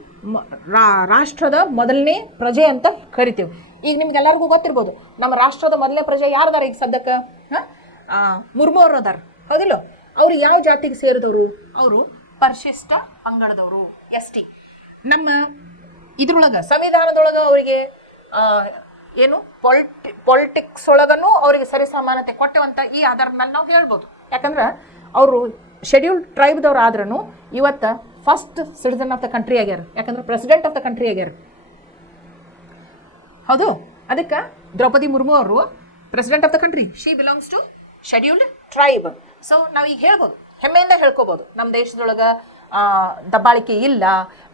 ರಾಷ್ಟ್ರದ ಮೊದಲನೇ ಪ್ರಜೆ ಅಂತ ಕರಿತೀವಿ. ಈಗ ನಿಮ್ಗೆಲ್ಲರಿಗೂ ಗೊತ್ತಿರ್ಬೋದು, ನಮ್ಮ ರಾಷ್ಟ್ರದ ಮೊದಲನೇ ಪ್ರಜೆ ಯಾರದಾರ ಈಗ ಸದ್ಯಕ್ಕೆ? ಮುರ್ಮು ಅವರು ಅದಾರ, ಹೌದಿಲ್ಲ? ಅವ್ರು ಯಾವ ಜಾತಿಗೆ ಸೇರಿದವರು? ಅವರು ಪರಿಶಿಷ್ಟ ಪಂಗಡದವರು, ST. ನಮ್ಮ ಇದ್ರೊಳಗೆ ಸಂವಿಧಾನದೊಳಗೆ ಅವರಿಗೆ ಏನು ಪೊಲಿಟಿಕ್ಸ್ ಒಳಗನು ಅವರಿಗೆ ಸರಿಸಮಾನತೆ ಕೊಟ್ಟೆವಂತ ಈ ಆಧಾರದ ಮೇಲೆ ನಾವು ಹೇಳ್ಬೋದು. ಯಾಕಂದ್ರೆ ಅವರು ಶೆಡ್ಯೂಲ್ಡ್ ಟ್ರೈಬ್ದವ್ರು ಆದ್ರೂ ಇವತ್ತು first citizen of the country ಆಗ್ಯಾರ. ಯಾಕಂದ್ರೆ ಪ್ರೆಸಿಡೆಂಟ್ ಆಫ್ ದ ಕಂಟ್ರಿ ಆಗ್ಯಾರ, ಹೌದು. ಅದಕ್ಕೆ ದ್ರೌಪದಿ ಮುರ್ಮು ಅವರು president of the country. She belongs to scheduled tribe. So ನಾವು ಈಗ ಹೇಳ್ಬೋದು, ಹೆಮ್ಮೆಯಿಂದ ಹೇಳ್ಕೋಬೋದು, ನಮ್ಮ ದೇಶದೊಳಗೆ ದಬ್ಬಾಳಿಕೆ ಇಲ್ಲ,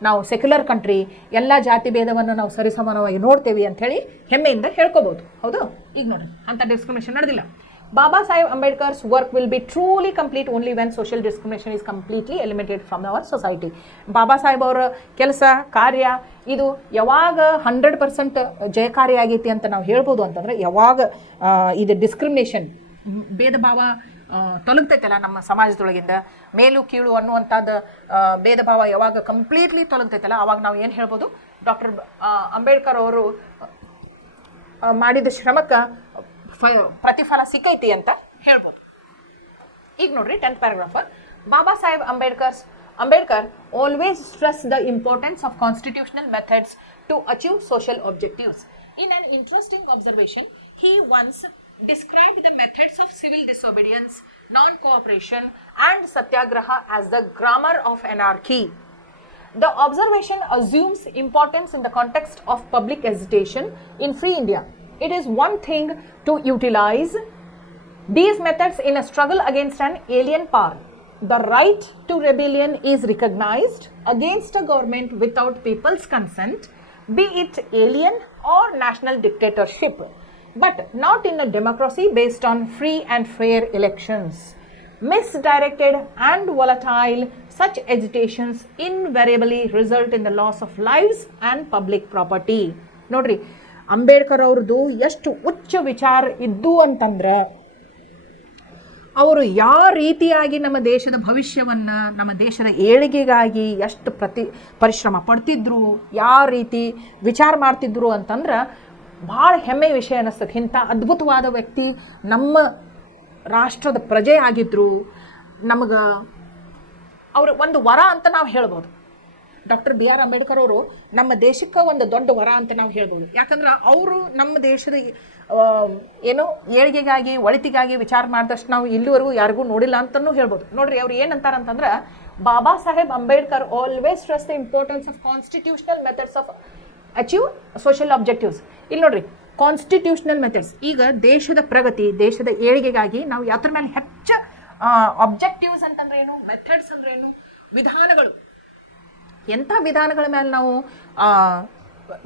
ನಾವು ಸೆಕ್ಯುಲರ್ ಕಂಟ್ರಿ, ಎಲ್ಲ ಜಾತಿ ಭೇದವನ್ನು ನಾವು ಸರಿಸಮಾನವಾಗಿ ನೋಡ್ತೇವೆ ಅಂಥೇಳಿ ಹೆಮ್ಮೆಯಿಂದ ಹೇಳ್ಕೋಬೋದು, ಹೌದು. ಈಗ ನೋಡ್ರಿ, ಅಂಥ ಡಿಸ್ಕ್ರಿಮಿನೇಷನ್ ನಡೆದಿಲ್ಲ. Baba Saheb Ambedkar's work will be truly complete only when social discrimination is completely eliminated from our society. Baba Saheb ಅವರ ಕೆಲಸ ಕಾರ್ಯ ಇದು ಯಾವಾಗ 100% ಜಯಕಾರಿ ಆಗೈತಿ ಅಂತ ನಾವು ಹೇಳ್ಬೋದು ಅಂತಂದರೆ, ಯಾವಾಗ ಇದು ಡಿಸ್ಕ್ರಿಮಿನೇಷನ್ ಭೇದ ಭಾವ ತೊಲಗ್ತೈತಲ್ಲ ನಮ್ಮ ಸಮಾಜದೊಳಗಿಂದ, ಮೇಲು ಕೀಳು ಅನ್ನುವಂಥದ್ದು ಭೇದ ಭಾವ ಯಾವಾಗ ಕಂಪ್ಲೀಟ್ಲಿ ತೊಲಗ್ತೈತಲ್ಲ, ಅವಾಗ ನಾವು ಏನು ಹೇಳ್ಬೋದು? ಡಾಕ್ಟರ್ ಅಂಬೇಡ್ಕರ್ ಅವರು ಮಾಡಿದ ಶ್ರಮಕ್ಕೆ ಪ್ರತಿಫಲ ಸಿಕ್ಕೈತಿ ಅಂತ ಹೇಳ್ಬೋದು. ಈಗ ನೋಡ್ರಿ 10th paragraph. Baba Saheb Ambedkar always stressed the importance of constitutional methods to achieve social objectives. In an interesting observation, he once described the methods of civil disobedience, non-cooperation and satyagraha as the grammar of anarchy. The observation assumes importance in the context of public agitation in free India. It is one thing to utilize these methods in a struggle against an alien power. The right to rebellion is recognized against a government without people's consent, be it alien or national dictatorship, but not in a democracy based on free and fair elections. Misdirected and volatile, such agitations invariably result in the loss of lives and public property. ನೋಡ್ರಿ, ಅಂಬೇಡ್ಕರ್ ಅವ್ರದ್ದು ಎಷ್ಟು ಉಚ್ಚ ವಿಚಾರ ಇದ್ದು ಅಂತಂದ್ರೆ, ಅವರು ಯಾವ ರೀತಿಯಾಗಿ ನಮ್ಮ ದೇಶದ ಭವಿಷ್ಯವನ್ನು, ನಮ್ಮ ದೇಶದ ಏಳಿಗೆಗಾಗಿ ಎಷ್ಟು ಪರಿಶ್ರಮ ಪಡ್ತಿದ್ರು, ಯಾವ ರೀತಿ ವಿಚಾರ ಮಾಡ್ತಿದ್ರು ಅಂತಂದ್ರೆ ಭಾಳ ಹೆಮ್ಮೆಯ ವಿಷಯ ಅನ್ನಿಸ್ತದೆ. ಇಂಥ ಅದ್ಭುತವಾದ ವ್ಯಕ್ತಿ ನಮ್ಮ ರಾಷ್ಟ್ರದ ಪ್ರಜೆ ಆಗಿದ್ದರು. ನಮಗೆ ಅವರು ಒಂದು ವರ ಅಂತ ನಾವು ಹೇಳ್ಬೋದು. ಡಾಕ್ಟರ್ BR ಅಂಬೇಡ್ಕರ್ ಅವರು ನಮ್ಮ ದೇಶಕ್ಕೆ ಒಂದು ದೊಡ್ಡ ವರ ಅಂತ ನಾವು ಹೇಳ್ಬೋದು. ಯಾಕಂದ್ರೆ ಅವರು ನಮ್ಮ ದೇಶದ ಏನೋ ಏಳಿಗೆಗಾಗಿ ಒಳಿತಿಗಾಗಿ ವಿಚಾರ ಮಾಡಿದಷ್ಟು ನಾವು ಇಲ್ಲಿವರೆಗೂ ಯಾರಿಗೂ ನೋಡಿಲ್ಲ ಅಂತಲೂ ಹೇಳ್ಬೋದು. ನೋಡ್ರಿ, ಅವ್ರು ಏನಂತಾರಂತಂದ್ರೆ, Baba Saheb Ambedkar always stress the importance of constitutional methods of achieve social objectives. ಇಲ್ಲಿ ನೋಡ್ರಿ, ಕಾನ್ಸ್ಟಿಟ್ಯೂಷನಲ್ ಮೆಥಡ್ಸ್, ಈಗ ದೇಶದ ಪ್ರಗತಿ, ದೇಶದ ಏಳಿಗೆಗಾಗಿ ನಾವು ಯಾತ್ರ ಮೇಲೆ ಹೆಚ್ಚು ಆಬ್ಜೆಕ್ಟಿವ್ಸ್ ಅಂತಂದ್ರೆ ಏನು, ಮೆಥಡ್ಸ್ ಅಂದ್ರೆ ಏನು, ವಿಧಾನಗಳು, ಎಂಥ ವಿಧಾನಗಳ ಮೇಲೆ ನಾವು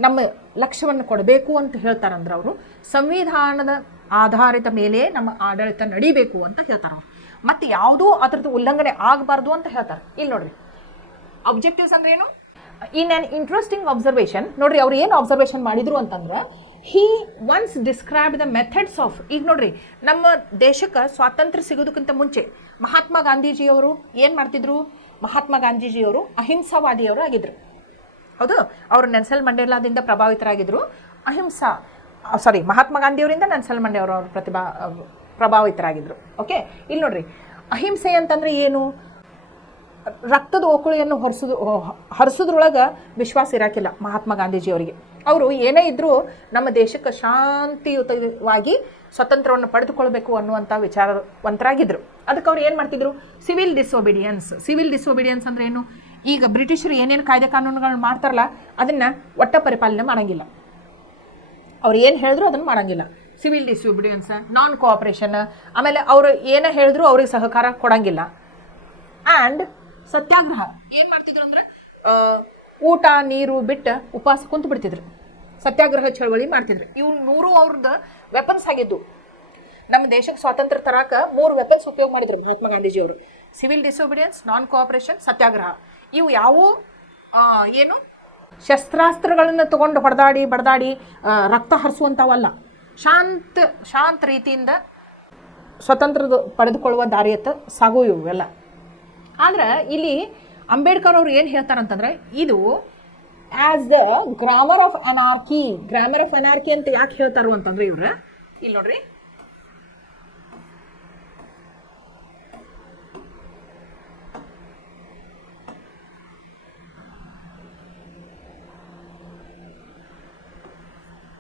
ನಮ್ಮ ಲಕ್ಷ್ಯವನ್ನು ಕೊಡಬೇಕು ಅಂತ ಹೇಳ್ತಾರಂದ್ರೆ ಅವರು ಸಂವಿಧಾನದ ಆಧಾರಿತ ಮೇಲೆ ನಮ್ಮ ಆಡಳಿತ ನಡಿಬೇಕು ಅಂತ ಹೇಳ್ತಾರೆ. ಮತ್ತು ಯಾವುದೂ ಅದರದ್ದು ಉಲ್ಲಂಘನೆ ಆಗಬಾರ್ದು ಅಂತ ಹೇಳ್ತಾರೆ. ಇಲ್ಲಿ ನೋಡ್ರಿ, ಆಬ್ಜೆಕ್ಟಿವ್ಸ್ ಅಂದ್ರೆ ಏನು? ಇನ್ ಆನ್ ಇಂಟ್ರೆಸ್ಟಿಂಗ್ ಅಬ್ಸರ್ವೇಷನ್, ನೋಡ್ರಿ ಅವ್ರು ಏನು ಅಬ್ಸರ್ವೇಷನ್ ಮಾಡಿದ್ರು ಅಂತಂದ್ರೆ, he once describe the methods of, ಈಗ ನೋಡ್ರಿ, ನಮ್ಮ ದೇಶಕ್ಕೆ ಸ್ವಾತಂತ್ರ್ಯ ಸಿಗೋದಕ್ಕಿಂತ ಮುಂಚೆ ಮಹಾತ್ಮ ಗಾಂಧೀಜಿಯವರು ಏನು ಮಾಡ್ತಿದ್ರು? ಮಹಾತ್ಮ ಗಾಂಧೀಜಿಯವರು ಅಹಿಂಸಾವಾದಿಯವರು ಆಗಿದ್ರು, ಹೌದು. ಅವರು ನೆಲ್ಸನ್ ಮಂಡೇಲಾದಿಂದ ಪ್ರಭಾವಿತರಾಗಿದ್ದರು. ಮಹಾತ್ಮ ಗಾಂಧಿಯವರಿಂದ ನೆಲ್ಸನ್ ಮಂಡೇಲಾ ಅವರು ಪ್ರಭಾವಿತರಾಗಿದ್ದರು. ಓಕೆ, ಇಲ್ಲಿ ನೋಡ್ರಿ, ಅಹಿಂಸೆ ಅಂತಂದ್ರೆ ಏನು? ರಕ್ತದ ಓಕುಳಿಯನ್ನು ಹರಿಸೋದ್ರೊಳಗೆ ವಿಶ್ವಾಸ ಇರಾಕಿಲ್ಲ ಮಹಾತ್ಮ ಗಾಂಧೀಜಿಯವರಿಗೆ. ಅವರು ಏನೇ ಇದ್ದರೂ ನಮ್ಮ ದೇಶಕ್ಕೆ ಶಾಂತಿಯುತವಾಗಿ ಸ್ವತಂತ್ರವನ್ನು ಪಡೆದುಕೊಳ್ಬೇಕು ಅನ್ನುವಂಥ ವಿಚಾರವಂತರಾಗಿದ್ದರು. ಅದಕ್ಕೆ ಅವ್ರು ಏನು ಮಾಡ್ತಿದ್ರು? ಸಿವಿಲ್ ಡಿಸೋಬಿಡಿಯನ್ಸ್ ಅಂದ್ರೆ ಏನು? ಈಗ ಬ್ರಿಟಿಷರು ಏನೇನು ಕಾಯ್ದೆ ಕಾನೂನುಗಳನ್ನ ಮಾಡ್ತಾರಲ್ಲ, ಅದನ್ನು ಒಟ್ಟ ಪರಿಪಾಲನೆ ಮಾಡೋಂಗಿಲ್ಲ. ಅವ್ರು ಏನು ಹೇಳಿದ್ರು ಅದನ್ನು ಮಾಡೋಂಗಿಲ್ಲ. ಸಿವಿಲ್ ಡಿಸೊಬಿಡಿಯನ್ಸ್, ನಾನ್ ಕೋಆಪರೇಷನ್, ಆಮೇಲೆ ಅವರು ಏನೇ ಹೇಳಿದ್ರು ಅವ್ರಿಗೆ ಸಹಕಾರ ಕೊಡಂಗಿಲ್ಲ. ಆ್ಯಂಡ್ ಸತ್ಯಾಗ್ರಹ ಏನು ಮಾಡ್ತಿದ್ರು ಅಂದರೆ ಊಟ ನೀರು ಬಿಟ್ಟು ಉಪವಾಸ ಕುಂತು ಬಿಡ್ತಿದ್ರು, ಸತ್ಯಾಗ್ರಹ ಚಳವಳಿ ಮಾಡ್ತಿದ್ರು. ಇವು 100 ಅವ್ರದ್ದು ವೆಪನ್ಸ್ ಆಗಿದ್ದು. ನಮ್ಮ ದೇಶಕ್ಕೆ ಸ್ವಾತಂತ್ರ್ಯ ತರಾಕ 3 ವೆಪನ್ಸ್ ಉಪಯೋಗ ಮಾಡಿದ್ರು ಮಹಾತ್ಮ ಗಾಂಧೀಜಿಯವರು: ಸಿವಿಲ್ ಡಿಸೊಬಿಡಿಯನ್ಸ್, ನಾನ್ ಕೋಆಪರೇಷನ್, ಸತ್ಯಾಗ್ರಹ. ಇವು ಯಾವ ಏನು ಶಸ್ತ್ರಾಸ್ತ್ರಗಳನ್ನು ತಗೊಂಡು ಬಡದಾಡಿ ರಕ್ತ ಹರಿಸುವಂಥವಲ್ಲ, ಶಾಂತ ರೀತಿಯಿಂದ ಸ್ವತಂತ್ರ ಪಡೆದುಕೊಳ್ಳುವ ದಾರಿಯತ್ತ ಸಾಗು ಇವೆಲ್ಲ. ಆದ್ರೆ ಇಲ್ಲಿ ಅಂಬೇಡ್ಕರ್ ಅವ್ರು ಏನು ಹೇಳ್ತಾರಂತಂದ್ರೆ, ಇದು as the grammar of anarchy ಅಂತ ಯಾಕೆ ಹೇಳ್ತಾರು ಅಂತಂದ್ರೆ ಇವ್ರು ಇಲ್ಲಿ ನೋಡ್ರಿ,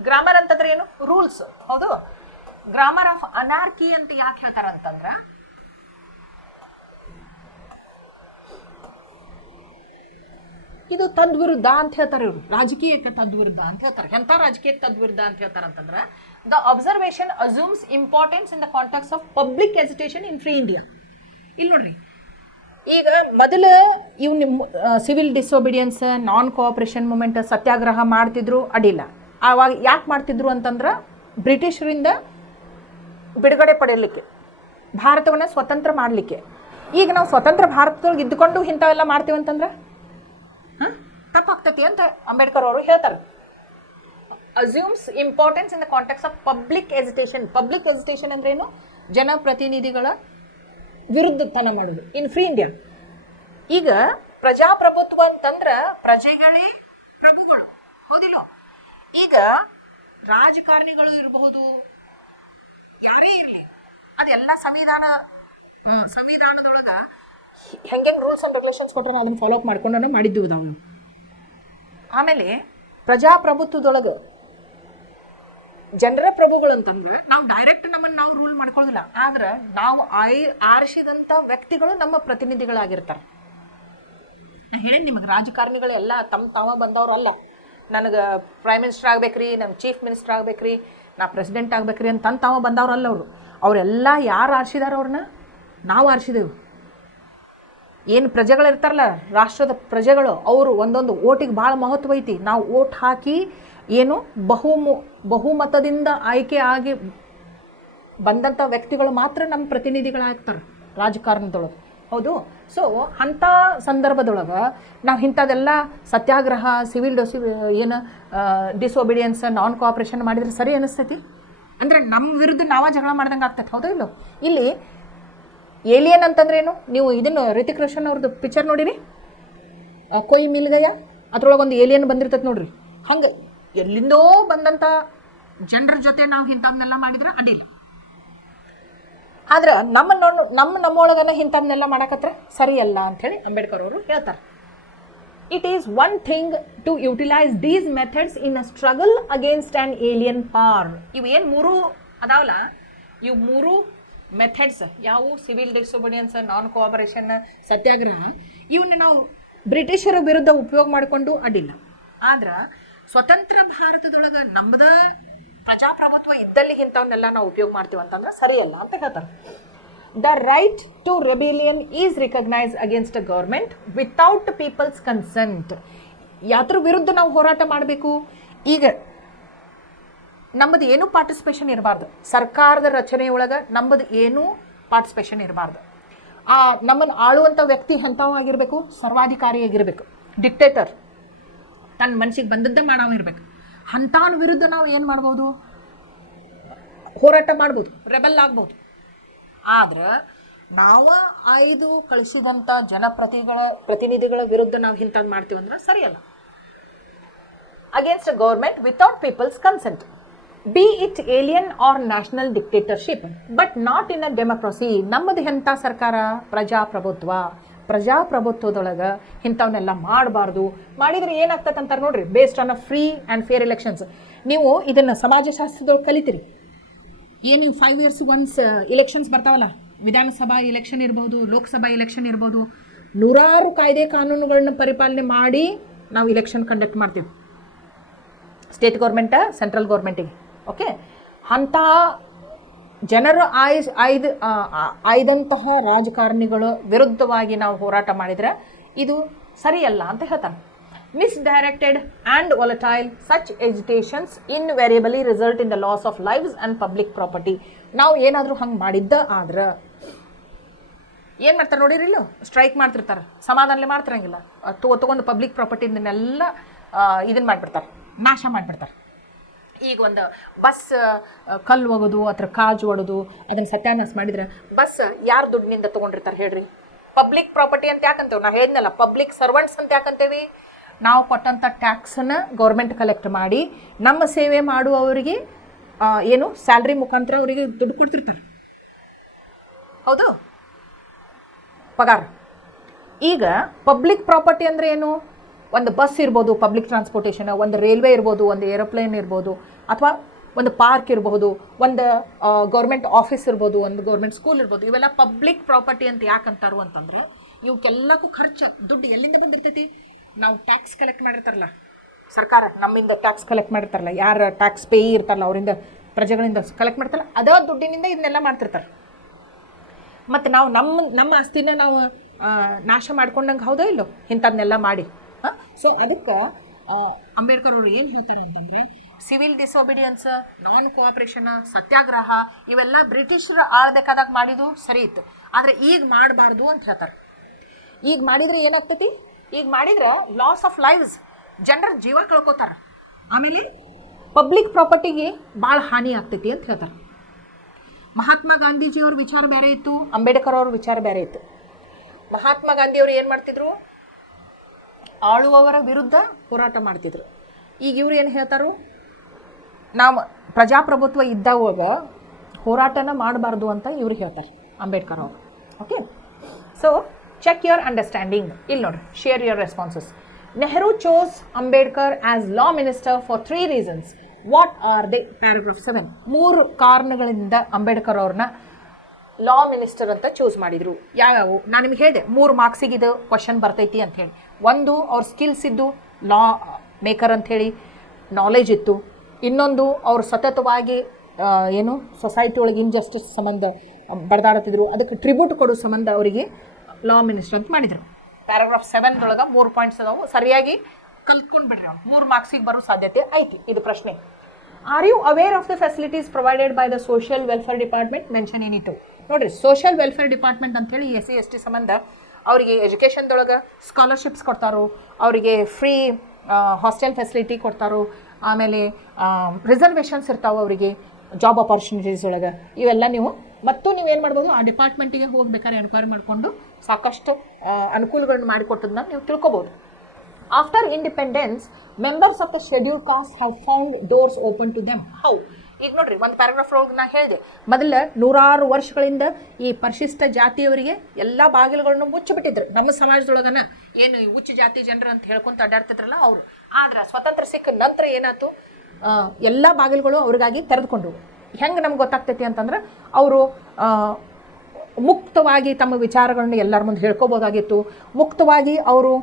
ಗ್ರಾಮರ್ ಅಂತಂದ್ರೆ ಏನು? ರೂಲ್ಸ್. ಹೌದು, ಗ್ರಾಮರ್ ಆಫ್ ಅನಾರ್ಕಿ ಅಂತ ಯಾಕೆ ಹೇಳ್ತಾರ ಅಂತಂದ್ರ, ಇದು ತದ್ವಿರುದ್ಧ ಅಂತ ಹೇಳ್ತಾರೆ ಇವರು. ರಾಜಕೀಯಕ್ಕೆ ತದ್ವಿರುದ್ಧ ಅಂತ ಹೇಳ್ತಾರೆ. ಎಂಥ ರಾಜಕೀಯಕ್ಕೆ ತದ್ವಿರುದ್ಧ ಅಂತ ಹೇಳ್ತಾರೆ ಅಂತಂದ್ರೆ, the observation assumes importance in the context of public education in free India. ಇಲ್ಲಿ ನೋಡ್ರಿ, ಈಗ ಮೊದಲು ಇವು ನಿಮ್ಮ civil disobedience, non cooperation movement, satyagraha ಮಾಡ್ತಿದ್ರು, ಅಡ್ಡಿಲ್ಲ. ಆವಾಗ ಯಾಕೆ ಮಾಡ್ತಿದ್ರು ಅಂತಂದ್ರೆ, ಬ್ರಿಟಿಷರಿಂದ ಬಿಡುಗಡೆ ಪಡೆಯಲಿಕ್ಕೆ, ಭಾರತವನ್ನು ಸ್ವತಂತ್ರ ಮಾಡಲಿಕ್ಕೆ. ಈಗ ನಾವು ಸ್ವತಂತ್ರ ಭಾರತದೊಳಗೆ ಇದ್ದುಕೊಂಡು ಇಂಥವೆಲ್ಲ ಮಾಡ್ತೀವಿ ಅಂತಂದ್ರೆ ತಪ್ಪಾಗ್ತತಿ ಅಂತ ಅಂಬೇಡ್ಕರ್ ಅವರು ಹೇಳ್ತಾರೆ. Assumes importance in the context of public education ಅಂದ್ರೆ ಏನು? ಜನಪ್ರತಿನಿಧಿಗಳ ವಿರುದ್ಧತನ ಮಾಡೋದು ಇನ್ ಫ್ರೀ ಇಂಡಿಯಾ. ಈಗ ಪ್ರಜಾಪ್ರಭುತ್ವ ಅಂತಂದ್ರೆ ಪ್ರಜೆಗಳೇ ಪ್ರಭುಗಳು, ಹೌದಿಲ್ಲ? ಈಗ ರಾಜಕಾರಣಿಗಳು ಇರಬಹುದು, ಯಾರೇ ಇರಲಿ, ಅದೆಲ್ಲ ಸಂವಿಧಾನದೊಳಗ ಹೆಂಗೆ ರೂಲ್ಸ್ ಆ್ಯಂಡ್ ರೆಗ್ಯುಲೇಷನ್ಸ್ ಕೊಟ್ಟರೆ ಅದನ್ನು ಫಾಲೋ ಅಪ್ ಮಾಡ್ಕೊಂಡು ಮಾಡಿದ್ದೀವಿ ನಾವು. ಆಮೇಲೆ ಪ್ರಜಾಪ್ರಭುತ್ವದೊಳಗೆ ಜನರ ಪ್ರಭುಗಳು ಅಂತಂದ್ರೆ ನಾವು ಡೈರೆಕ್ಟ್ ನಮ್ಮನ್ನು ನಾವು ರೂಲ್ ಮಾಡ್ಕೊಳ್ಳೋದಿಲ್ಲ, ಆದ್ರೆ ನಾವು ಆರಿಸಿದಂಥ ವ್ಯಕ್ತಿಗಳು ನಮ್ಮ ಪ್ರತಿನಿಧಿಗಳಾಗಿರ್ತಾರೆ. ನಾನು ಹೇಳೇನು ನಿಮಗೆ, ರಾಜಕಾರಣಿಗಳೆಲ್ಲ ತಾವ ಬಂದವರಲ್ಲ. ನನಗೆ ಪ್ರೈಮ್ ಮಿನಿಸ್ಟರ್ ಆಗ್ಬೇಕ್ರಿ, ನನಗೆ ಚೀಫ್ ಮಿನಿಸ್ಟರ್ ಆಗ್ಬೇಕ್ರಿ, ನಾ ಪ್ರೆಸಿಡೆಂಟ್ ಆಗ್ಬೇಕ್ರಿ ಅಂತ ತಾವ ಬಂದವ್ರಲ್ಲ ಅವರು. ಅವರೆಲ್ಲ ಯಾರು ಆರಿಸಿದಾರೆ? ಅವ್ರನ್ನ ನಾವು ಆರಿಸಿದೆವು. ಏನು ಪ್ರಜೆಗಳಿರ್ತಾರಲ್ಲ, ರಾಷ್ಟ್ರದ ಪ್ರಜೆಗಳು, ಅವರು ಒಂದೊಂದು ಓಟಿಗೆ ಭಾಳ ಮಹತ್ವ ಐತಿ. ನಾವು ಓಟ್ ಹಾಕಿ ಏನು ಬಹುಮತದಿಂದ ಆಯ್ಕೆ ಆಗಿ ಬಂದಂಥ ವ್ಯಕ್ತಿಗಳು ಮಾತ್ರ ನಮ್ಮ ಪ್ರತಿನಿಧಿಗಳಾಗ್ತಾರೆ ರಾಜಕಾರಣದೊಳಗೆ, ಹೌದು. ಸೊ ಅಂಥ ಸಂದರ್ಭದೊಳಗೆ ನಾವು ಇಂಥದ್ದೆಲ್ಲ ಸತ್ಯಾಗ್ರಹ, ಡಿಸೊಬಿಡಿಯನ್ಸ್, ನಾನ್ ಕೋಆಪರೇಷನ್ ಮಾಡಿದ್ರೆ ಸರಿ ಅನಿಸ್ತೈತಿ? ಅಂದರೆ ನಮ್ಮ ವಿರುದ್ಧ ನಾವೇ ಜಗಳ ಮಾಡ್ದಂಗೆ ಆಗ್ತೈತೆ, ಹೌದೋ ಇಲ್ಲೋ? ಇಲ್ಲಿ ಏಲಿಯನ್ ಅಂತಂದ್ರೆ ಏನು? ನೀವು ಇದನ್ನು ರಿತಿಕ್ ರೋಷನ್ ಅವ್ರದ್ದು ಪಿಕ್ಚರ್ ನೋಡಿರಿ, ಕೊಯ್ ಮಿಲ್ ಗಯ, ಅದ್ರೊಳಗೆ ಒಂದು ಏಲಿಯನ್ ಬಂದಿರ್ತೈತೆ ನೋಡ್ರಿ. ಹಂಗೆ ಎಲ್ಲಿಂದೋ ಬಂದಂಥ ಜನರ ಜೊತೆ ನಾವು ಇಂಥವನ್ನೆಲ್ಲ ಮಾಡಿದ್ರೆ ಅಡ್ಡಿಲ್ಲ. ಆದ್ರೆ ನಮ್ಮೊಳಗನ ಇಂಥವನ್ನೆಲ್ಲ ಮಾಡಕತ್ರ ಸರಿಯಲ್ಲ ಅಂಥೇಳಿ ಅಂಬೇಡ್ಕರ್ ಅವರು ಹೇಳ್ತಾರೆ. It is one thing to utilise these methods in a struggle against an alien power. ಇವು ಏನು 3 ಅದಾವಲ್ಲ, ಇವು 3 ಮೆಥಡ್ಸ್ ಯಾವುವು? Civil disobedience, non cooperation, satyagraha. ಇವನ್ನ ನಾವು ಬ್ರಿಟಿಷರ ವಿರುದ್ಧ ಉಪಯೋಗ ಮಾಡಿಕೊಂಡು ಅಡ್ಡಿಲ್ಲ. ಆದ್ರೆ ಸ್ವತಂತ್ರ ಭಾರತದೊಳಗೆ ನಮ್ಮದ ಪ್ರಜಾಪ್ರಭುತ್ವ ಇದ್ದಲ್ಲಿ ಇಂಥವನ್ನೆಲ್ಲ ನಾವು ಉಪಯೋಗ ಮಾಡ್ತೀವಿ ಅಂತಂದ್ರೆ ಸರಿಯಲ್ಲ ಅಂತ ಹೇಳ್ತಾರೆ. The right to rebellion is recognised against a government without people's consent. ಯಾತ್ರ ವಿರುದ್ಧ ನಾವು ಹೋರಾಟ ಮಾಡಬೇಕು. ಈಗ ನಮ್ಮದು ಏನೂ ಪಾರ್ಟಿಸಿಪೇಷನ್ ಇರಬಾರ್ದು, ಸರ್ಕಾರದ ರಚನೆಯೊಳಗೆ ನಮ್ಮದು ಏನೂ ಪಾರ್ಟಿಸಿಪೇಷನ್ ಇರಬಾರ್ದು. ನಮ್ಮನ್ನು ಆಳುವಂಥ ವ್ಯಕ್ತಿ ಎಂಥವಾಗಿರಬೇಕು? ಸರ್ವಾಧಿಕಾರಿಯಾಗಿರಬೇಕು, ಡಿಕ್ಟೇಟರ್, ತನ್ನ ಮನಸ್ಸಿಗೆ ಬಂದದ್ದೇ ಮಾಡಾವಿರ್ಬೇಕು. ಅಂಥವನ ವಿರುದ್ಧ ನಾವು ಏನು ಮಾಡ್ಬೋದು? ಹೋರಾಟ ಮಾಡ್ಬೋದು, ರೆಬಲ್ ಆಗ್ಬೋದು. ಆದ್ರೆ ನಾವು ಆಯ್ದು ಕಳಿಸಿದಂಥ ಪ್ರತಿನಿಧಿಗಳ ವಿರುದ್ಧ ನಾವು ಇಂಥದ್ದು ಮಾಡ್ತೀವಿ ಅಂದ್ರೆ ಸರಿಯಲ್ಲ. Against a government without people's consent, be it alien or national dictatorship, but not in a democracy. ನಮ್ಮದು ಎಂಥ ಸರ್ಕಾರ? ಪ್ರಜಾಪ್ರಭುತ್ವದೊಳಗೆ ಇಂಥವನ್ನೆಲ್ಲ ಮಾಡಬಾರ್ದು. ಮಾಡಿದರೆ ಏನಾಗ್ತದೆ ಅಂತಾರೆ ನೋಡ್ರಿ, based on a free and fair elections. ನೀವು ಇದನ್ನು ಸಮಾಜಶಾಸ್ತ್ರದೊಳಗೆ ಕಲಿತೀರಿ. ಏನು ನೀವು 5 years ಒನ್ಸ್ ಇಲೆಕ್ಷನ್ಸ್ ಬರ್ತಾವಲ್ಲ, ವಿಧಾನಸಭಾ ಎಲೆಕ್ಷನ್ ಇರ್ಬೋದು, ಲೋಕಸಭಾ ಎಲೆಕ್ಷನ್ ಇರ್ಬೋದು, ನೂರಾರು ಕಾಯ್ದೆ ಕಾನೂನುಗಳನ್ನ ಪರಿಪಾಲನೆ ಮಾಡಿ ನಾವು ಇಲೆಕ್ಷನ್ ಕಂಡಕ್ಟ್ ಮಾಡ್ತೀವಿ, ಸ್ಟೇಟ್ ಗೌರ್ಮೆಂಟ, ಸೆಂಟ್ರಲ್ ಗೌರ್ಮೆಂಟಿಗೆ. ಓಕೆ, ಅಂಥ ಜನರು ಆಯ್ದಂತಹ ರಾಜಕಾರಣಿಗಳ ವಿರುದ್ಧವಾಗಿ ನಾವು ಹೋರಾಟ ಮಾಡಿದರೆ ಇದು ಸರಿಯಲ್ಲ ಅಂತ ಹೇಳ್ತಾನೆ. Misdirected and volatile such agitations invariably result in the loss of lives and public property. ನಾವು ಏನಾದರೂ ಹಂಗೆ ಮಾಡಿದ್ದ ಆದ್ರೆ ಏನು ಮಾಡ್ತಾರೆ ನೋಡಿರಿಲ್ಲ, ಸ್ಟ್ರೈಕ್ ಮಾಡ್ತಿರ್ತಾರೆ, ಸಮಾಧಾನಲೆ ಮಾಡ್ತಿರಂಗಿಲ್ಲ, ತೊಗೊಂಡು ಪಬ್ಲಿಕ್ ಪ್ರಾಪರ್ಟಿನೆಲ್ಲ ಇದನ್ನು ಮಾಡಿಬಿಡ್ತಾರೆ, ನಾಶ ಮಾಡಿಬಿಡ್ತಾರೆ. ಈಗ ಒಂದು ಬಸ್ ಕಲ್ಲು ಒಗೋದು ಅಥವಾ ಕಾಜು ಒಡೆದು ಅದನ್ನು ಸತ್ಯಾನಾಶ ಮಾಡಿದ್ರೆ ಬಸ್ ಯಾರು ದುಡ್ಡಿನಿಂದ ತೊಗೊಂಡಿರ್ತಾರೆ ಹೇಳ್ರಿ? ಪಬ್ಲಿಕ್ ಪ್ರಾಪರ್ಟಿ ಅಂತ ಯಾಕಂತೇವೆ? ನಾವು ಹೇಳಿದ್ನಲ್ಲ, ಪಬ್ಲಿಕ್ ಸರ್ವೆಂಟ್ಸ್ ಅಂತ ಯಾಕಂತೇವಿ? ನಾವು ಕೊಟ್ಟಂಥ ಟ್ಯಾಕ್ಸನ್ನು ಗೌರ್ಮೆಂಟ್ ಕಲೆಕ್ಟ್ ಮಾಡಿ ನಮ್ಮ ಸೇವೆ ಮಾಡುವವರಿಗೆ ಏನು ಸ್ಯಾಲ್ರಿ ಮುಖಾಂತರ ಅವರಿಗೆ ದುಡ್ಡು ಕೊಡ್ತಿರ್ತಾರೆ, ಹೌದು, ಪಗಾರ. ಈಗ ಪಬ್ಲಿಕ್ ಪ್ರಾಪರ್ಟಿ ಅಂದರೆ ಏನು? ಒಂದು ಬಸ್ ಇರ್ಬೋದು, ಪಬ್ಲಿಕ್ ಟ್ರಾನ್ಸ್ಪೋರ್ಟೇಷನ್, ಒಂದು ರೈಲ್ವೆ ಇರ್ಬೋದು, ಒಂದು ಏರೋಪ್ಲೇನ್ ಇರ್ಬೋದು, ಅಥವಾ ಒಂದು ಪಾರ್ಕ್ ಇರ್ಬೋದು, ಒಂದು ಗೌರ್ಮೆಂಟ್ ಆಫೀಸ್ ಇರ್ಬೋದು, ಒಂದು ಗೌರ್ಮೆಂಟ್ ಸ್ಕೂಲ್ ಇರ್ಬೋದು. ಇವೆಲ್ಲ ಪಬ್ಲಿಕ್ ಪ್ರಾಪರ್ಟಿ ಅಂತ ಯಾಕಂತಾರು ಅಂತಂದ್ರೆ ಇವಕ್ಕೆಲ್ಲಕ್ಕೂ ಖರ್ಚು ದುಡ್ಡು ಎಲ್ಲಿಂದ ಬಂದಿರ್ತೈತಿ? ನಾವು ಟ್ಯಾಕ್ಸ್ ಕಲೆಕ್ಟ್ ಮಾಡಿರ್ತಾರಲ್ಲ, ಸರ್ಕಾರ ನಮ್ಮಿಂದ ಟ್ಯಾಕ್ಸ್ ಕಲೆಕ್ಟ್ ಮಾಡಿರ್ತಾರಲ್ಲ, ಯಾರು ಟ್ಯಾಕ್ಸ್ ಪೇ ಇರ್ತಾರಲ್ಲ ಅವರಿಂದ, ಪ್ರಜೆಗಳಿಂದ ಕಲೆಕ್ಟ್ ಮಾಡ್ತಾರಲ್ಲ, ಅದೇ ದುಡ್ಡಿನಿಂದ ಇದನ್ನೆಲ್ಲ ಮಾಡ್ತಿರ್ತಾರೆ. ಮತ್ತು ನಾವು ನಮ್ಮ ಆಸ್ತಿನ ನಾವು ನಾಶ ಮಾಡ್ಕೊಂಡಂಗೆ ಹೌದೋ ಇಲ್ಲೋ ಇಂಥದ್ದನ್ನೆಲ್ಲ ಮಾಡಿ. ಸೊ ಅದಕ್ಕೆ ಅಂಬೇಡ್ಕರ್ ಅವರು ಏನು ಹೇಳ್ತಾರೆ ಅಂತಂದರೆ, ಸಿವಿಲ್ ಡಿಸೊಬಿಡಿಯನ್ಸ್, ನಾನ್ ಕೋಆಪ್ರೇಷನ್, ಸತ್ಯಾಗ್ರಹ ಇವೆಲ್ಲ ಬ್ರಿಟಿಷರು ಆಳ್ಬೇಕಾದಾಗ ಮಾಡಿದ್ದು ಸರಿ ಇತ್ತು, ಆದರೆ ಈಗ ಮಾಡಬಾರ್ದು ಅಂತ ಹೇಳ್ತಾರೆ. ಈಗ ಮಾಡಿದರೆ ಏನಾಗ್ತೈತಿ? ಈಗ ಮಾಡಿದರೆ ಲಾಸ್ ಆಫ್ ಲೈವ್ಸ್, ಜನರ ಜೀವ ಕಳ್ಕೊತಾರೆ, ಆಮೇಲೆ ಪಬ್ಲಿಕ್ ಪ್ರಾಪರ್ಟಿಗೆ ಭಾಳ ಹಾನಿ ಆಗ್ತೈತಿ ಅಂತ ಹೇಳ್ತಾರೆ. ಮಹಾತ್ಮ ಗಾಂಧೀಜಿಯವ್ರ ವಿಚಾರ ಬೇರೆ ಇತ್ತು, ಅಂಬೇಡ್ಕರ್ ಅವ್ರ ವಿಚಾರ ಬೇರೆ ಇತ್ತು. ಮಹಾತ್ಮ ಗಾಂಧಿಯವರು ಏನು ಮಾಡ್ತಿದ್ರು? ಆಳುವವರ ವಿರುದ್ಧ ಹೋರಾಟ ಮಾಡ್ತಿದ್ರು. ಈಗ ಇವ್ರು ಏನು ಹೇಳ್ತಾರೋ, ನಾವು ಪ್ರಜಾಪ್ರಭುತ್ವ ಇದ್ದಾವಾಗ ಹೋರಾಟನ ಮಾಡಬಾರ್ದು ಅಂತ ಇವ್ರು ಹೇಳ್ತಾರೆ, ಅಂಬೇಡ್ಕರ್ ಅವರು. Okay, so check your understanding. ಇಲ್ಲಿ ನೋಡ್ರಿ, share your responses. Nehru chose Ambedkar as law minister for 3 reasons. What are they? Paragraph 7. 3 ಕಾರಣಗಳಿಂದ ಅಂಬೇಡ್ಕರ್ ಅವ್ರನ್ನ ಲಾ ಮಿನಿಸ್ಟರ್ ಅಂತ ಚೂಸ್ ಮಾಡಿದರು. ಯಾವ್ಯಾವು ನಾನು ನಿಮ್ಗೆ ಹೇಳಿದೆ, 3 ಮಾರ್ಕ್ಸಿಗೆ ಇದು ಕ್ವಶನ್ ಬರ್ತೈತಿ ಅಂತ ಹೇಳಿ. ಒಂದು, ಅವ್ರ ಸ್ಕಿಲ್ಸ್ ಇದ್ದು ಲಾ ಮೇಕರ್ ಅಂಥೇಳಿ ನಾಲೆಜ್ ಇತ್ತು. ಇನ್ನೊಂದು, ಅವ್ರು ಸತತವಾಗಿ ಏನು ಸೊಸೈಟಿ ಒಳಗೆ ಇನ್ಜಸ್ಟಿಸ್ ಸಂಬಂಧ ಬಡ್ದಾಡ್ತಿದ್ರು, ಅದಕ್ಕೆ ಟ್ರಿಬ್ಯೂಟ್ ಕೊಡೋ ಸಂಬಂಧ ಅವರಿಗೆ ಲಾ ಮಿನಿಸ್ಟರ್ ಅಂತ ಮಾಡಿದರು. ಪ್ಯಾರಾಗ್ರಾಫ್ 7 3 ಪಾಯಿಂಟ್ಸ್ ಅದಾವು, ಸರಿಯಾಗಿ ಕಲ್ತ್ಕೊಂಡು ಬಿಡ್ರಿ. ಅವ್ರು 3 ಮಾರ್ಕ್ಸಿಗೆ ಬರೋ ಸಾಧ್ಯತೆ ಐತಿ. ಇದು ಪ್ರಶ್ನೆ. Are you aware of the facilities provided by the social welfare department? Mention ಏನಿತ್ತು ನೋಡ್ರಿ. ಸೋಷಿಯಲ್ ವೆಲ್ಫೇರ್ ಡಿಪಾರ್ಟ್ಮೆಂಟ್ ಅಂತೇಳಿ SC ST ಸಂಬಂಧ ಅವರಿಗೆ ಎಜುಕೇಷನ್ದೊಳಗೆ ಸ್ಕಾಲರ್ಶಿಪ್ಸ್ ಕೊಡ್ತಾರೋ, ಅವರಿಗೆ ಫ್ರೀ ಹಾಸ್ಟೆಲ್ ಫೆಸಿಲಿಟಿ ಕೊಡ್ತಾರೋ, ಆಮೇಲೆ ರಿಸರ್ವೇಷನ್ಸ್ ಇರ್ತಾವೆ ಅವರಿಗೆ ಜಾಬ್ ಆಪರ್ಚುನಿಟೀಸ್ ಒಳಗೆ. ಇವೆಲ್ಲ ನೀವೇನು ಮಾಡ್ಬೋದು, ಆ ಡಿಪಾರ್ಟ್ಮೆಂಟಿಗೆ ಹೋಗ್ಬೇಕಾದ್ರೆ ಎನ್ಕ್ವೈರಿ ಮಾಡಿಕೊಂಡು ಸಾಕಷ್ಟು ಅನುಕೂಲಗಳನ್ನು ಮಾಡಿಕೊಟ್ಟದನ್ನ ನೀವು ತಿಳ್ಕೊಬೋದು. After independence, members of the schedule caste have found doors open to them. How? ಈಗ ನೋಡ್ರಿ, ಒಂದು ಪ್ಯಾರಾಗ್ರಾಫ್ ಒಳಗೆ ನಾ ಹೇಳಿದೆ, ಮೊದಲ 100 ವರ್ಷಗಳಿಂದ ಈ ಪರಿಶಿಷ್ಟ ಜಾತಿಯವರಿಗೆ ಎಲ್ಲ ಬಾಗಿಲುಗಳನ್ನು ಮುಚ್ಚಿಬಿಟ್ಟಿದ್ರು. ನಮ್ಮ ಸಮಾಜದೊಳಗನ ಏನು ಉಚ್ಚ ಜಾತಿ ಜನರು ಅಂತ ಹೇಳ್ಕೊಂತ ಅಡ್ಡಾಡ್ತಿದ್ರಲ್ಲ ಅವರು. ಆದ್ರೆ ಸ್ವತಂತ್ರ ಸಿಕ್ಕ ನಂತರ ಏನಾಯ್ತು, ಎಲ್ಲ ಬಾಗಿಲುಗಳು ಅವ್ರಿಗಾಗಿ ತೆರೆದುಕೊಂಡು. ಹೆಂಗೆ ನಮ್ಗೆ ಗೊತ್ತಾಗ್ತೈತಿ ಅಂತಂದ್ರೆ, ಅವರು ಮುಕ್ತವಾಗಿ ತಮ್ಮ ವಿಚಾರಗಳನ್ನು ಎಲ್ಲರ ಮುಂದೆ ಹೇಳ್ಕೋಬೋದಾಗಿತ್ತು, ಮುಕ್ತವಾಗಿ ಅವರು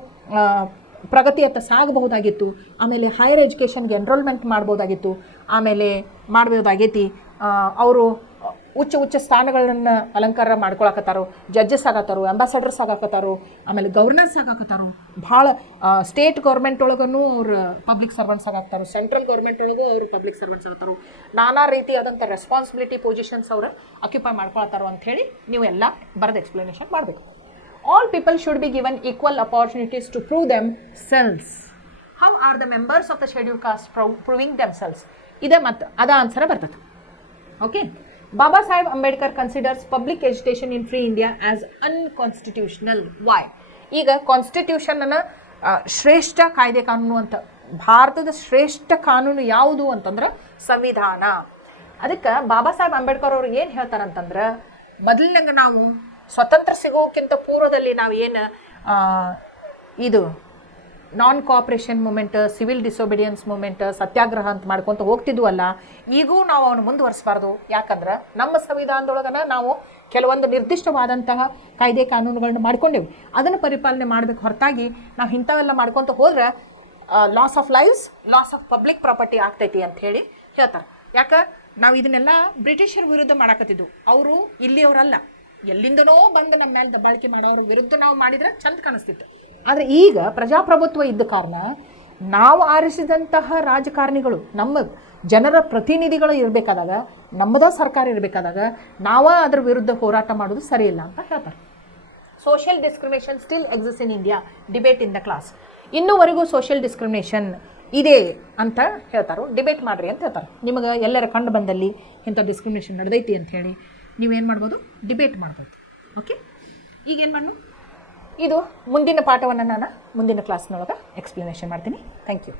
ಪ್ರಗತಿಯತ್ತ ಸಾಗಬಹುದಾಗಿತ್ತು, ಆಮೇಲೆ ಹೈಯರ್ ಎಜುಕೇಷನ್ಗೆ ಎನ್ರೋಲ್ಮೆಂಟ್ ಮಾಡ್ಬೋದಾಗಿತ್ತು, ಆಮೇಲೆ ಮಾಡ್ಬೋದಾಗೈತಿ. ಅವರು ಉಚ್ಚ ಸ್ಥಾನಗಳನ್ನು ಅಲಂಕಾರ ಮಾಡ್ಕೊಳಕತ್ತಾರೋ, ಜಡ್ಜಸ್ ಆಗತ್ತಾರೋ, ಅಂಬಾಸಡರ್ಸ್ ಆಗಾಕತ್ತಾರೋ, ಆಮೇಲೆ ಗವರ್ನರ್ಸ್ ಆಗಾಕತ್ತಾರೋ. ಭಾಳ ಸ್ಟೇಟ್ ಗೌರ್ಮೆಂಟ್ ಒಳಗೂ ಅವ್ರು ಪಬ್ಲಿಕ್ ಸರ್ವೆಂಟ್ಸ್ ಆಗಾಕ್ತಾರೋ, ಸೆಂಟ್ರಲ್ ಗೌರ್ಮೆಂಟ್ ಒಳಗೂ ಅವರು ಪಬ್ಲಿಕ್ ಸರ್ವೆಂಟ್ಸ್ ಆಗ್ತಾರೋ, ನಾನಾ ರೀತಿಯಾದಂಥ ರೆಸ್ಪಾನ್ಸಿಬಿಲಿಟಿ ಪೊಸಿಷನ್ಸ್ ಅವರು ಆಕ್ಯುಪೈ ಮಾಡ್ಕೊಳತ್ತಾರೋ ಅಂಥೇಳಿ ನೀವು ಎಲ್ಲ ಬರೆದು ಎಕ್ಸ್ಪ್ಲನೇಷನ್ ಮಾಡಬೇಕು. All people should be given equal opportunities to prove themselves. How are the members of the scheduled caste proving themselves? ಇದೆ ಮತ್ತು ಅದ ಆನ್ಸರ್ ಬರ್ತದೆ. Okay. Baba Saheb Ambedkar considers public education in free India as unconstitutional. Why? ಈಗ ಕಾನ್ಸ್ಟಿಟ್ಯೂಷನ್ನ ಶ್ರೇಷ್ಠ ಕಾಯ್ದೆ ಕಾನೂನು ಅಂತ, ಭಾರತದ ಶ್ರೇಷ್ಠ ಕಾನೂನು ಯಾವುದು ಅಂತಂದ್ರೆ ಸಂವಿಧಾನ. ಅದಕ್ಕೆ ಬಾಬಾ ಸಾಹೇಬ್ ಅಂಬೇಡ್ಕರ್ ಅವ್ರು ಏನು ಹೇಳ್ತಾರಂತಂದ್ರೆ, ಮೊದಲಿನಂಗೆ ನಾವು ಸ್ವತಂತ್ರ ಸಿಗೋಕ್ಕಿಂತ ಪೂರ್ವದಲ್ಲಿ ನಾವು ಏನು ಇದು non cooperation movement, civil disobedience movement, satyagraha ಅಂತ ಮಾಡ್ಕೊತ ಹೋಗ್ತಿದ್ವಲ್ಲ, ಈಗೂ ನಾವು ಅವನು ಮುಂದುವರಿಸಬಾರ್ದು. ಯಾಕಂದ್ರೆ ನಮ್ಮ ಸಂವಿಧಾನದೊಳಗನ ನಾವು ಕೆಲವೊಂದು ನಿರ್ದಿಷ್ಟವಾದಂತಹ ಕಾಯ್ದೆ ಕಾನೂನುಗಳನ್ನ ಮಾಡ್ಕೊಂಡೇವೆ, ಅದನ್ನು ಪರಿಪಾಲನೆ ಮಾಡಬೇಕು. ಹೊರತಾಗಿ ನಾವು ಇಂಥವೆಲ್ಲ ಮಾಡ್ಕೊತ ಹೋದ್ರೆ loss of lives, loss of public property ಆಗ್ತೈತಿ ಅಂತ ಹೇಳಿ ಹೇಳ್ತಾರೆ. ಯಾಕೆ? ನಾವು ಇದನ್ನೆಲ್ಲ ಬ್ರಿಟಿಷರ ವಿರುದ್ಧ ಮಾಡಕತ್ತಿದ್ವು. ಅವರು ಇಲ್ಲಿಯವರಲ್ಲ, ಎಲ್ಲಿಂದನೋ ಬಂದು ನಮ್ಮ ಮೇಲೆ ದಬ್ಬಾಳಿಕೆ ಮಾಡೋರ ವಿರುದ್ಧ ನಾವು ಮಾಡಿದ್ರೆ ಚಂದ ಕಾಣಿಸ್ತಿತ್ತು. ಆದರೆ ಈಗ ಪ್ರಜಾಪ್ರಭುತ್ವ ಇದ್ದ ಕಾರಣ ನಾವು ಆರಿಸಿದಂತಹ ರಾಜಕಾರಣಿಗಳು ನಮ್ಮ ಜನರ ಪ್ರತಿನಿಧಿಗಳು ಇರಬೇಕಾದಾಗ, ನಮ್ಮದ ಸರ್ಕಾರ ಇರಬೇಕಾದಾಗ ನಾವ ಅದರ ವಿರುದ್ಧ ಹೋರಾಟ ಮಾಡೋದು ಸರಿಯಿಲ್ಲ ಅಂತ ಹೇಳ್ತಾರೆ. Social discrimination still exist in India, debate in the class. ಇನ್ನೂವರೆಗೂ ಸೋಷಿಯಲ್ ಡಿಸ್ಕ್ರಿಮಿನೇಷನ್ ಇದೆ ಅಂತ ಹೇಳ್ತಾರೆ. ಡಿಬೇಟ್ ಮಾಡಿರಿ ಅಂತ ಹೇಳ್ತಾರೆ. ನಿಮಗೆ ಎಲ್ಲರ ಕಂಡು ಬಂದಲ್ಲಿ ಇಂಥ ಡಿಸ್ಕ್ರಿಮಿನೇಷನ್ ನಡೆದೈತಿ ಅಂತ ಹೇಳಿ ನೀವೇನು ಮಾಡ್ಬೋದು, ಡಿಬೇಟ್ ಮಾಡ್ಬೋದು. ಓಕೆ, ಈಗೇನು ಮಾಡೋಣ, ಇದು ಮುಂದಿನ ಪಾಠವನ್ನು ನಾನು ಮುಂದಿನ ಕ್ಲಾಸ್ನೊಳಗೆ ಎಕ್ಸ್ಪ್ಲನೇಷನ್ ಮಾಡ್ತೀನಿ. Thank you.